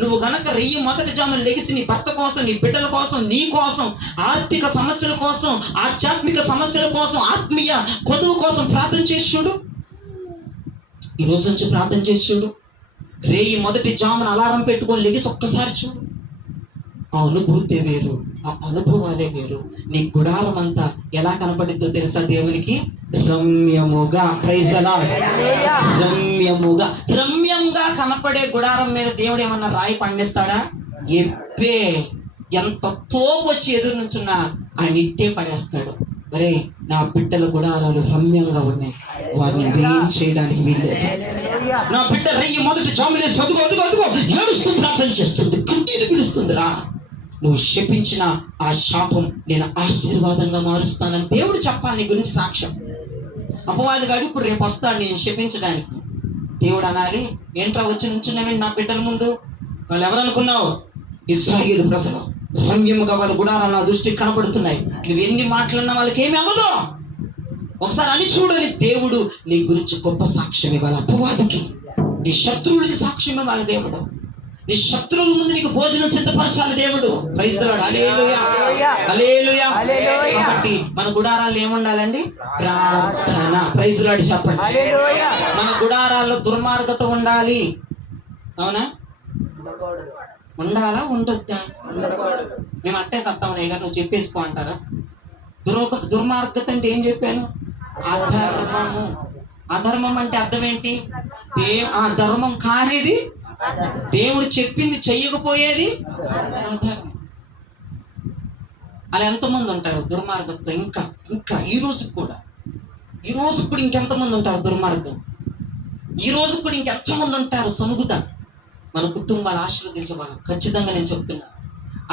నువ్వు గనక మొదటి జామున లెగిసి నీ భర్త కోసం, నీ బిడ్డల కోసం, నీ కోసం, ఆర్థిక సమస్యల కోసం, ఆధ్యాత్మిక సమస్యల కోసం, ఆత్మీయ కొదువు కోసం ప్రార్థన చేసి చూడు. ఈ రోజు నుంచి ప్రార్థన చేసి చూడు. మొదటి జామున అలారం పెట్టుకొని లెగిసి ఒక్కసారి చూడు. ఆ అనుభూతి వేరు, ఆ అనుభవాలే వేరు. నీ గుడారం అంతా ఎలా కనపడిద్దో తెలుసా? దేవునికి రమ్యముగా. Praise the lord. రమ్యంగా కనపడే గుడారం మీద దేవుడు ఏమన్నా రాయి పండిస్తాడా? ఎప్పే ఎంత తోపు వచ్చి ఎదురు నుంచున్నా ఆయన ఇట్టే పడేస్తాడు. అరే నా బిడ్డల గుడారాలు రమ్యంగా ఉన్నాయి, వారిని ఏం చేయడానికి వీళ్ళు. నా బిడ్డ మొదటి జామునే అదుగో ఏడుస్తూ ప్రార్థన చేస్తుంది, కంటిని పిలుస్తుందిరా. నువ్వు శపించిన ఆ శాపం నేను ఆశీర్వాదంగా మారుస్తానని దేవుడు చెప్పాలి. నీ గురించి సాక్ష్యం. అపవాదిగాడు ఇప్పుడు రేపు వస్తాడు నేను శపించడానికి. దేవుడు అనాలి, ఏంట్రా వచ్చి నుంచున్నావేంటి నా బిడ్డల ముందు? వాళ్ళు ఎవరనుకున్నావు? ఇశ్రాయేలు ప్రజలు. రమ్యముగా వాళ్ళ గుడారాలు నా దృష్టికి కనపడుతున్నాయి. నువ్వు ఎన్ని మాట్లాడినా వాళ్ళకి ఏమి అవ్వదు. ఒకసారి అని చూడని దేవుడు నీ గురించి గొప్ప సాక్ష్యం ఇవ్వాలి. అపవాదికి, నీ శత్రువులకి సాక్ష్యం ఇవ్వాలి దేవుడు. నీ శత్రువుల ముందు నీకు భోజనం సిద్ధపరచాలి దేవుడు. Praise the lord. Hallelujah, hallelujah. కాబట్టి మన గుడారాల్లో ఏముండాలండి? ప్రార్థన. ప్రైజ్ ది లార్డ్ చెప్పండి. హల్లెలూయా. మన గుడారాల్లో దుర్మార్గత ఉండాలి. అవునా? ఉండాలా? ఉండొద్దా? మేము అట్టే సత్తాం లేక నువ్వు చెప్పేసుకో అంటారా? దుర్మార్గత అంటే ఏం చెప్పాను? అధర్మము. అధర్మం అంటే అర్థం ఏంటి? ఆ ధర్మం కానిది, దేవుడు చెప్పింది చెయ్యకపోయేది అధర్మం. అలా ఎంతమంది ఉంటారు దుర్మార్గత? ఇంకా ఈ రోజుకి కూడా ఇంకెంతమంది ఉంటారు దుర్మార్గం? ఈ రోజు కూడా ఇంకెంతమంది ఉంటారు సనుగుతా? మన కుటుంబాలు ఆశీర్వదించమని ఖచ్చితంగా నేను చెప్తున్నా.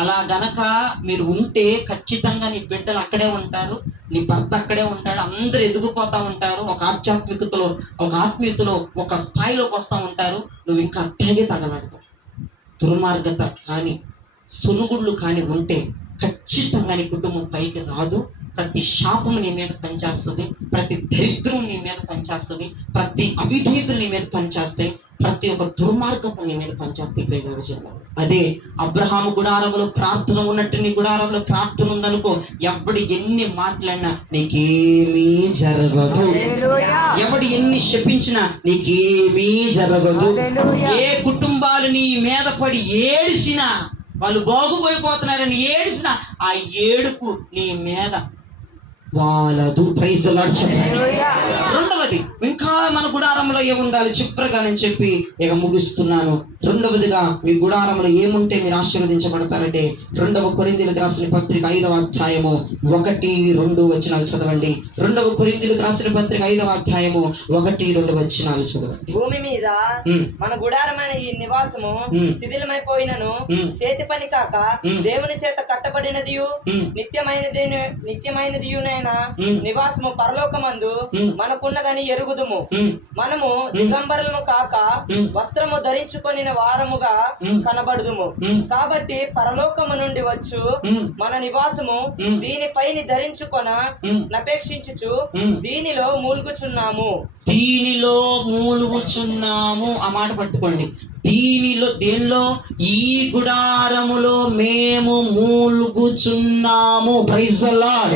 అలా గనక మీరు ఉంటే ఖచ్చితంగా నీ బిడ్డలు అక్కడే ఉంటారు, నీ భర్త అక్కడే ఉంటాడు, అందరూ ఎదిగిపోతా ఉంటారు, ఒక ఆధ్యాత్మికతలో ఒక ఆత్మీయతలో ఒక స్థాయిలోకి వస్తూ ఉంటారు. నువ్వు ఇంకా అట్టాగే తగలడతావు. దుర్మార్గత కానీ సులుగుళ్ళు కానీ ఉంటే ఖచ్చితంగా నీ కుటుంబం పైకి రాదు. ప్రతి శాపం నీ మీద పనిచేస్తుంది, ప్రతి దరిద్రం నీ మీద పనిచేస్తుంది, ప్రతి అవిధేయతలు నీ మీద పనిచేస్తాయి, ప్రతి ఒక్క దుర్మార్గత నీ మీద పనిచేస్తాయి. ప్రేమ అదే అబ్రహాము గుడారంలో ప్రార్థన ఉన్నట్టు నీ గుడారంలో ప్రార్థన ఉందనుకో, ఎవడు ఎన్ని మాట్లాడినా నీకేమీ జరగదు, ఎవడు ఎన్ని శపించినా నీకేమీ జరగదు. ఏ కుటుంబాలు నీ మీద పడి ఏడిసినా, వాళ్ళు బాగుపోయిపోతున్నారని ఏడిసిన ఆ ఏడుపు నీ మీద వాళ్ళదు. ప్రైజ్ ది లార్డ్ చెప్పండి. రెండవది, ఇంకా మన గుడారంలో ఏముండాలి చివరగా నేను చెప్పి ఇక ముగిస్తున్నాను. రెండవదిగా మీ గుడారంలో ఏముంటే మీరు ఆశీర్వదించబడతారంటే 2వ కొరింథీయులకు రాసిన పత్రిక 5వ అధ్యాయము 1-2 వచనాలు చదవండి. 2వ కొరింథీయులకు రాసిన పత్రిక 5వ అధ్యాయము 1-2 వచనాలు చదవండి. భూమి మీద మన గుడారమైన ఈ నివాసము శిథిలమైపోయినను చేతి పని కాక దేవుని చేత కట్టబడినదియు నిత్యమైనదియునైన నివాసము పరలోకమందు మనకున్నదని ఎరుగుదుము. మనము దిగంబరులము కాక వస్త్రము ధరించుకొని వారముగా కనబడుదుము. కాబట్టి పరలోకము నుండి వచ్చు మన నివాసము దీనిపైని ధరించుకొన నపేక్షించుచు దీనిలో మూలుగుచున్నాము. దీనిలో మూలుగుచున్నాము ఆ మాట పట్టుకోండి. దేనిలో ఈ గుడారములో మేము మూలుగుచున్నాము. Praise the lord.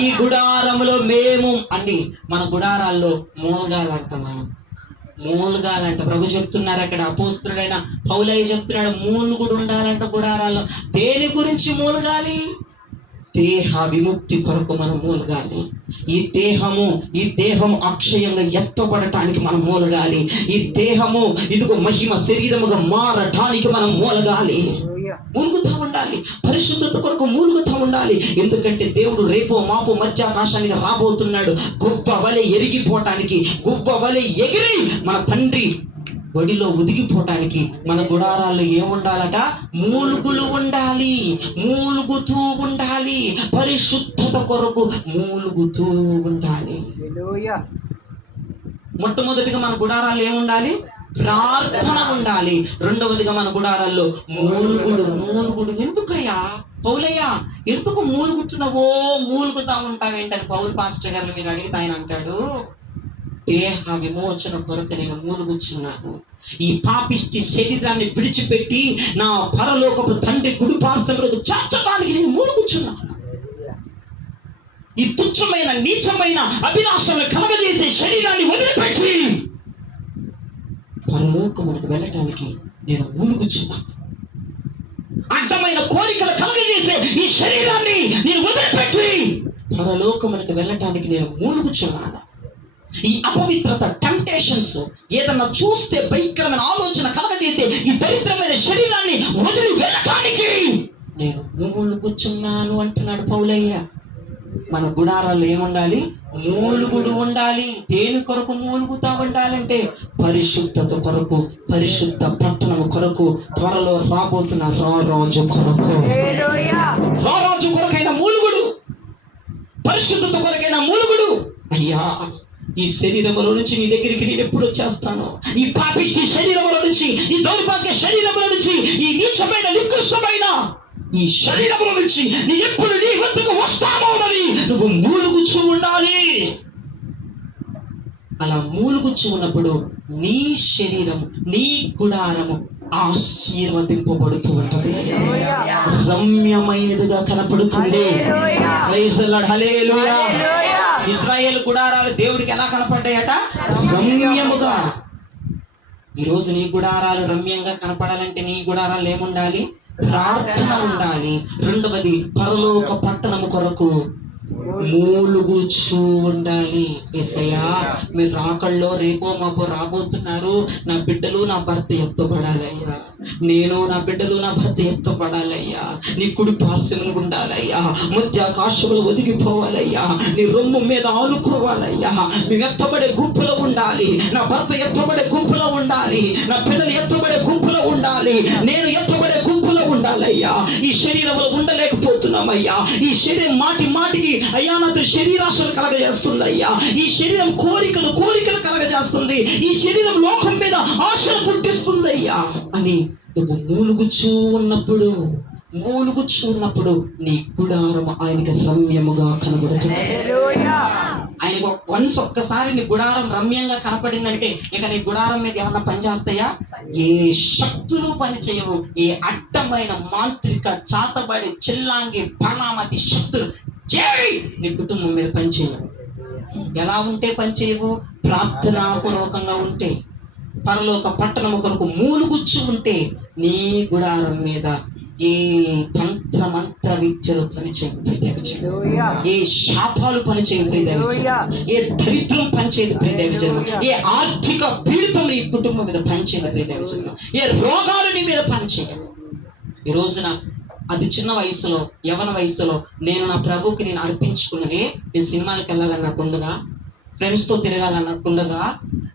ఈ గుడారములో మేము అండి, మన గుడారాల్లో మూలగాలంట, మూలుగాలంట. ప్రభు చెప్తున్నారు అక్కడ, అపోస్తుడైన పౌలయ్య చెప్తున్నాడు మూలుగుడు ఉండాలంట గుడారాల్లో. దేని గురించి మూలగాలి? దేహ విముక్తి కొరకు మనం మూలగాలి. ఈ దేహము అక్షయంగా ఎత్తబడటానికి మనం మూలగాలి. ఈ దేహము ఇదిగో మహిమ శరీరముగా మారటానికి మనం మూలగాలి, మూలుగుతూ ఉండాలి. పరిశుద్ధత కొరకు మూలుగుతూ ఉండాలి. ఎందుకంటే దేవుడు రేపో మాపో మధ్యాకాశానికి రాబోతున్నాడు. గుబ్బ వలె ఎరిగిపోవటానికి, గుబ్బ వలె ఎగిరి మన తండ్రి ఒడిలో ఒదిగిపోవటానికి మన గుడారాల్లో ఏముండాలట? మూలుగులు ఉండాలి, మూలుగుతూ ఉండాలి. పరిశుద్ధత కొరకు మూలుగుతూ ఉండాలి. మొట్టమొదటిగా మన గుడారాల్లో ఏముండాలి? ప్రార్థన ఉండాలి. రెండవదిగా మన గుడారాల్లో మూలుగుడు. ఎందుకయ్యా పౌలయ్యా ఎందుకు మూలుగుతున్నావో, మూలుగుతా ఉంటావేంటని పౌలు పాస్టర్ గారిని మీరు అడిగితే ఆయన అంటాడు, దేహ విమోచన కొరకు నేను మూలుగుచున్నాను. ఈ పాపిష్టి శరీరాన్ని విడిచిపెట్టి నా పరలోకపు తండ్రి కుడి పార్శ్వములకు చేర్చడానికి నేను మూలుగుచున్నాను. ఈ తుచ్చమైన నీచమైన అభిలాషలను కలగజేసే శరీరాన్ని వదిలిపెట్టి పరలోకమునకు వెళ్ళటానికి నేను మూలుగుచున్నాను. అడ్డమైన కోరికలు కలగజేసే ఈ శరీరాన్ని నేను వదిలిపెట్టి పరలోకమునకు వెళ్ళటానికి నేను మూలుగుచున్నాను. ఈ అపవిత్రత, టెంప్టేషన్స్, ఏదన్నా చూస్తే భయంకరమైన ఆలోచన కలగజేసే ఈ దరిద్రమైన శరీరాన్ని వదిలి వెళ్ళటానికి నేను మూలుగుచున్నాను అంటున్నాడు పౌలయ్య. మన గుడారాల్లో ఏముండాలి? మూలుగుడు ఉండాలి. దేని కొరకు మూలుగుతా ఉండాలంటే పరిశుద్ధత కొరకు, పరిశుద్ధ పట్టణం కొరకు, త్వరలో రాబోతున్న రారాజు కొరకు. రారాజు కొరకైన మూలుగుడు, పరిశుద్ధత కొరకైన మూలుగుడు. అయ్యా ఈ శరీరంలో నుంచి నీ దగ్గరికి నేను ఎప్పుడు వచ్చేస్తాను? ఈ పాపిష్టి శరీరంలో నుంచి, ఈ దౌర్భాగ్య శరీరంలో నుంచి, ఈ నీచమైన నికృష్టమైన ఈ శరీరంలో నుంచి నేను ఎప్పుడు నీ వద్దకు వస్తానో అని నువ్వు మూలుగుచ్చు ఉండాలి. అలా మూలుగుచ్చు ఉన్నప్పుడు నీ శరీరం, నీ గుడారము ఆశీర్వదింపబడుతూ ఉంటుంది, రమ్యమైనదిగా కనపడుతుంది. Praise the lord. హల్లెలూయా. ఇశ్రాయేలు గుడారాలు దేవుడికి ఎలా కనపడ్డాయట? రమ్యముగా. ఈరోజు నీ గుడారాలు రమ్యంగా కనపడాలంటే నీ గుడారాలు ఏముండాలి? ప్రార్థన ఉండాలి. రెండవది పరలోక పట్టణము కొరకు మూలుగుచూ ఉండాలి. యేసయ్యా మీరు రాకల్లో రేపో మాపో రాబోతున్నారు. నా బిడ్డలు నా భర్త ఎత్తబడాలయ్యా, నేను నా బిడ్డలు నా భర్త ఎత్తబడాలయ్యా, నీ కుడి పార్శ్వములు ఉండాలయ్యా, మధ్యాకాశములు ఒదిగిపోవాలయ్యా, నీ రొమ్ము మీద ఆనుకోవాలయ్యా, మేము ఎత్తబడే గుంపులో ఉండాలి, నా భర్త ఎత్తబడే గుంపులో ఉండాలి, నా బిడ్డలు ఎత్తబడే గుంపులో ఉండాలి, నేను ఎత్తబడే గుంపులో ఉండాలి. ఉండాలయ్యా. ఈ శరీరంలో ఉండలేకపోతున్నామయ్యా. ఈ శరీరం మాటి మాటికి అయ్యా నాతో శరీరాశలు కలగజేస్తుందయ్యా. ఈ శరీరం కోరికలు కలగజేస్తుంది. ఈ శరీరం లోకం మీద ఆశలు పుట్టిస్తుందయ్యా అని నువ్వు మూలుగుచూ ఉన్నప్పుడు నీ గుడారం ఆయనకి రమ్యముగా కనబడుతుంది. ఆయనకు వన్స్ ఒక్కసారి నీ గుడారం రమ్యంగా కనపడిందంటే ఇక నీ గుడారం మీద ఏమన్నా పనిచేస్తాయా? ఏ శక్తులు పని చేయవు. ఏ అడ్డమైన మాంత్రిక చాతబడి చిల్లాంగి బలామతి శక్తులు నీ కుటుంబం మీద పనిచేయవు. ఎలా ఉంటే పనిచేయవు? ప్రార్థనాపూర్వకంగా ఉంటే, పరలోక పట్టణము కొరకు మూలుగుచ్చు ఉంటే నీ గుడారం మీద ఏ తంత్ర మంత్ర విద్యలు పనిచేయవు. ఏ శాపాలు పనిచేయవు. ఏ దరిద్రం పనిచేయదు. ఏ ఆర్థిక పీడితం నీ కుటుంబం మీద పనిచేయదు. ఏ రోగాలు నీ మీద పనిచేయవు. ఈ రోజున అతి చిన్న వయసులో, యవన వయసులో నేను నా ప్రభుకి నేను అర్పించుకున్నది, నేను సినిమాలకు వెళ్ళాలన్నకుండగా, ఫ్రెండ్స్తో తిరగాలన్నకుండగా,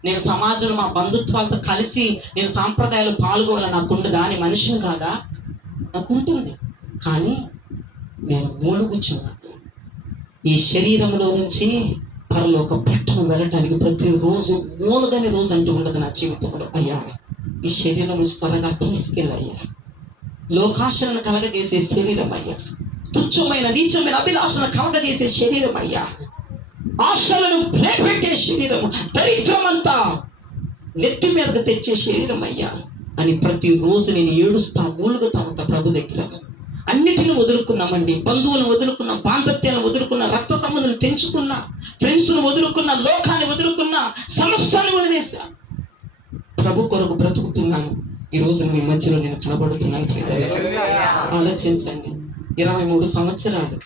నేను సమాజంలో మా బంధుత్వాలతో కలిసి నేను సాంప్రదాయాలు పాల్గొనాలన్నకుండగా అని మనిషిని కాదా? నాకు ఉంటుంది. కానీ నేను మూలుగుచున్నాను. ఈ శరీరంలో నుంచి పరలోక పట్టణం వెళ్ళడానికి ప్రతిరోజు మూలుగని రోజు అంటూ ఉండదు నా జీవితంలో. అయ్యా ఈ శరీరం త్వరగా తీసుకెళ్ళయ్యా. లోకాశలను కలగజేసే శరీరం అయ్యా. తుచ్చమైన నీచమైన అభిలాషను కలగజేసే శరీరం అయ్యా. ఆశలను ప్రేపెట్టే శరీరం, దరిద్రమంతా నెత్తి మీదకు తెచ్చే శరీరం అయ్యా అని ప్రతిరోజు నేను ఏడుస్తా మూలుగుతా ఉంటా ప్రభు దగ్గర. అన్నిటిని వదులుకున్నామండి. బంధువులను వదులుకున్నా, బాంధత్యాలను వదులుకున్నా, రక్త సంబంధాలు తెంచుకున్నా, ఫ్రెండ్స్ను వదులుకున్నా, లోకాన్ని వదులుకున్నా, సమస్తాన్ని వదిలేసా. ప్రభు కొరకు బ్రతుకుతున్నాను. ఈ రోజు మీ మధ్యలో నేను కనబడుతున్నాను. ఆలోచించండి. 23 సంవత్సరాలు,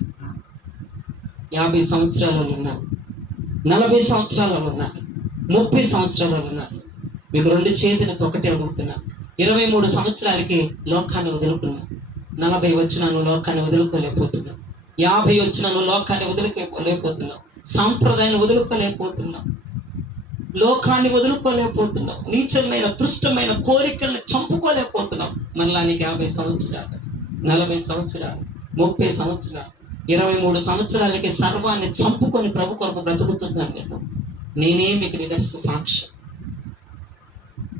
50 సంవత్సరాలలో ఉన్నారు, 40 సంవత్సరాలలో ఉన్నారు, 30 సంవత్సరాలలో ఉన్నారు. మీకు 2 చేతులతో ఒకటే అడుగుతున్నా. 23 సంవత్సరాలకి లోకాన్ని వదులుకున్నా. 40 వచ్చినాను లోకాన్ని వదులుకోలేకపోతున్నా. 50 వచ్చినాను లోకాన్ని వదులుకోలేకపోతున్నా. సాంప్రదాయాన్ని వదులుకోలేకపోతున్నా. లోకాన్ని వదులుకోలేకపోతున్నాం. నీచమైన దృష్టమైన కోరికల్ని చంపుకోలేకపోతున్నాం. మళ్ళా నీకు 50 సంవత్సరాలు, 40 సంవత్సరాలు, 30 సంవత్సరాలు, 23 సంవత్సరాలకి సర్వాన్ని చంపుకొని ప్రభు కొరకు బ్రతుకుతున్నాను. నేనే మీకు నిదర్శన సాక్ష్యం,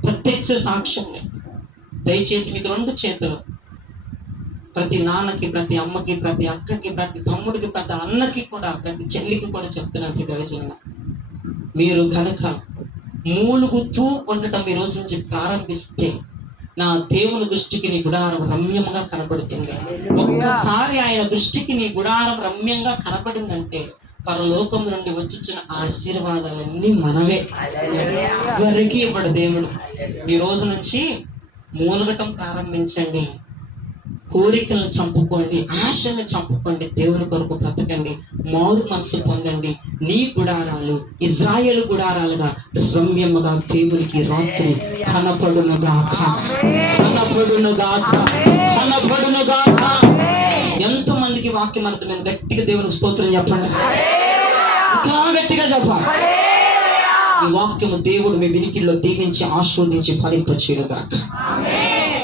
ప్రత్యక్ష సాక్ష్యం. దయచేసి మీకు 2 చేతులు, ప్రతి నాన్నకి, ప్రతి అమ్మకి, ప్రతి అక్కకి, ప్రతి తమ్ముడికి, ప్రతి అన్నకి కూడా, ప్రతి చెల్లికి కూడా చెప్తున్నాను. దయచేసి మీరు కనుక మూలుగుతూ ఉండటం ఈ రోజు నుంచి ప్రారంభిస్తే నా దేవుని దృష్టికి నీ గుడారం రమ్యంగా కనబడుతుంది. ఒక్కసారి ఆయన దృష్టికి నీ గుడారం రమ్యంగా కనబడిందంటే పరలోకం నుండి వచ్చుచున్న ఆశీర్వాదాలన్నీ మనవే. ఎవరికి ఇవ్వడు దేవుడు. ఈ రోజు నుంచి మూలగటం ప్రారంభించండి. కోరికలను చంపుకోండి, ఆశను చంపుకోండి, దేవుని కొరకు బ్రతకండి, మారు మనసు పొందండి. నీ గుడారాలు ఇజ్రాయేలు గుడారాలుగా రమ్యముగా దేవునికి రాత్రి కనపడునుగాక. ఎంతో మందికి వాక్యం అర్థమైంది. గట్టిగా దేవునికి స్తోత్రం చెప్పండి. ఇంకా గట్టిగా చెప్పాలి. ఈ వాక్యము దేవుడు మీ వినికిల్లో దీవించి ఆస్వాదించి ఫలింపచేయునుగాక.